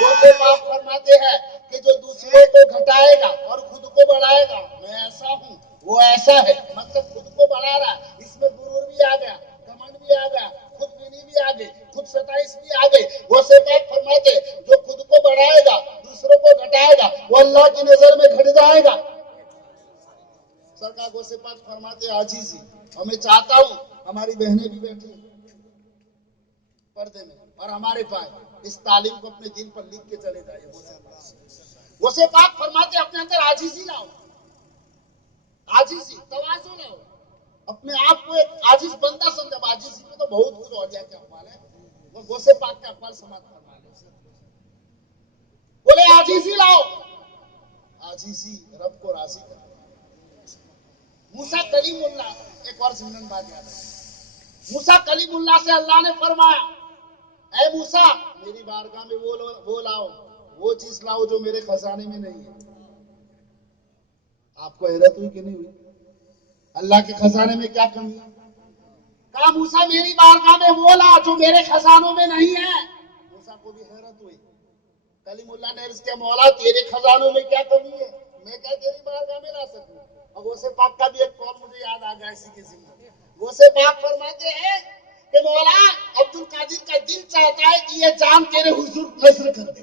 غوث پاک فرماتے ہیں کہ جو دوسروں کو گھٹائے گا اور خود کو بڑھائے گا، میں ایسا ہوں وہ ایسا ہے، مطلب خود کو بڑھا رہا ہے، اس میں غرور بھی آ گیا، گھمنڈ بھی آ گیا، خود بینی بھی آ گئی، خود ستائش بھی آ گئی۔ غوث پاک فرماتے جو خود کو بڑھائے گا دوسروں کو گھٹائے گا وہ اللہ کی نظر میں گھٹ جائے گا۔ سرکار غوث پاک فرماتے عاجزی، اور میں چاہتا ہوں ہماری بہنیں بھی بیٹھی پردے میں اور ہمارے پاس اس تعلیم کو اپنے دل پر لکھ کے چلے جائیے۔ غوث پاک فرماتے اپنے اندر عاجزی لاؤ، عاجزی، تواضع لاؤ، اپنے آپ کو ایک عاجز بندہ سمجھو۔ عاجزی میں تو بہت کچھ اولیاء کے اقوال ہیں، وہ غوث پاک کے اقوال سماعت فرما لیں۔ بولے عاجزی لاؤ، عاجزی رب کو راضی کر۔ موسیٰ کلیم اللہ، ایک اور ضمن بات یاد ہے، موسیٰ کلیم اللہ سے اللہ نے فرمایا اے موسیٰ میری بارگاہ میں وہ لاؤ، وہ چیز لاؤ جو میرے خزانے میں نہیں ہے۔ آپ کو حیرت ہوئی کہ نہیں ہوئی؟ اللہ کے خزانے میں کیا کمی ہے؟ کہا موسیٰ میری بارگاہ میں وہ لا جو میرے خزانوں میں نہیں ہے۔ موسیٰ کو بھی حیرت ہوئی۔ کلیم اللہ نے عرض کیا مولا تیرے خزانوں میں کیا کمی ہے، میں کیا تیری بارگاہ میں لا سکوں؟ اور غوث پاک کا بھی ایک قول مجھے یاد آ گیا اسی کے ذمہ۔ غوث پاک فرماتے ہیں کہ مولا عبد القادر کا دل چاہتا ہے کہ یہ جان تیرے حضور نذر کر دے،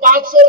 500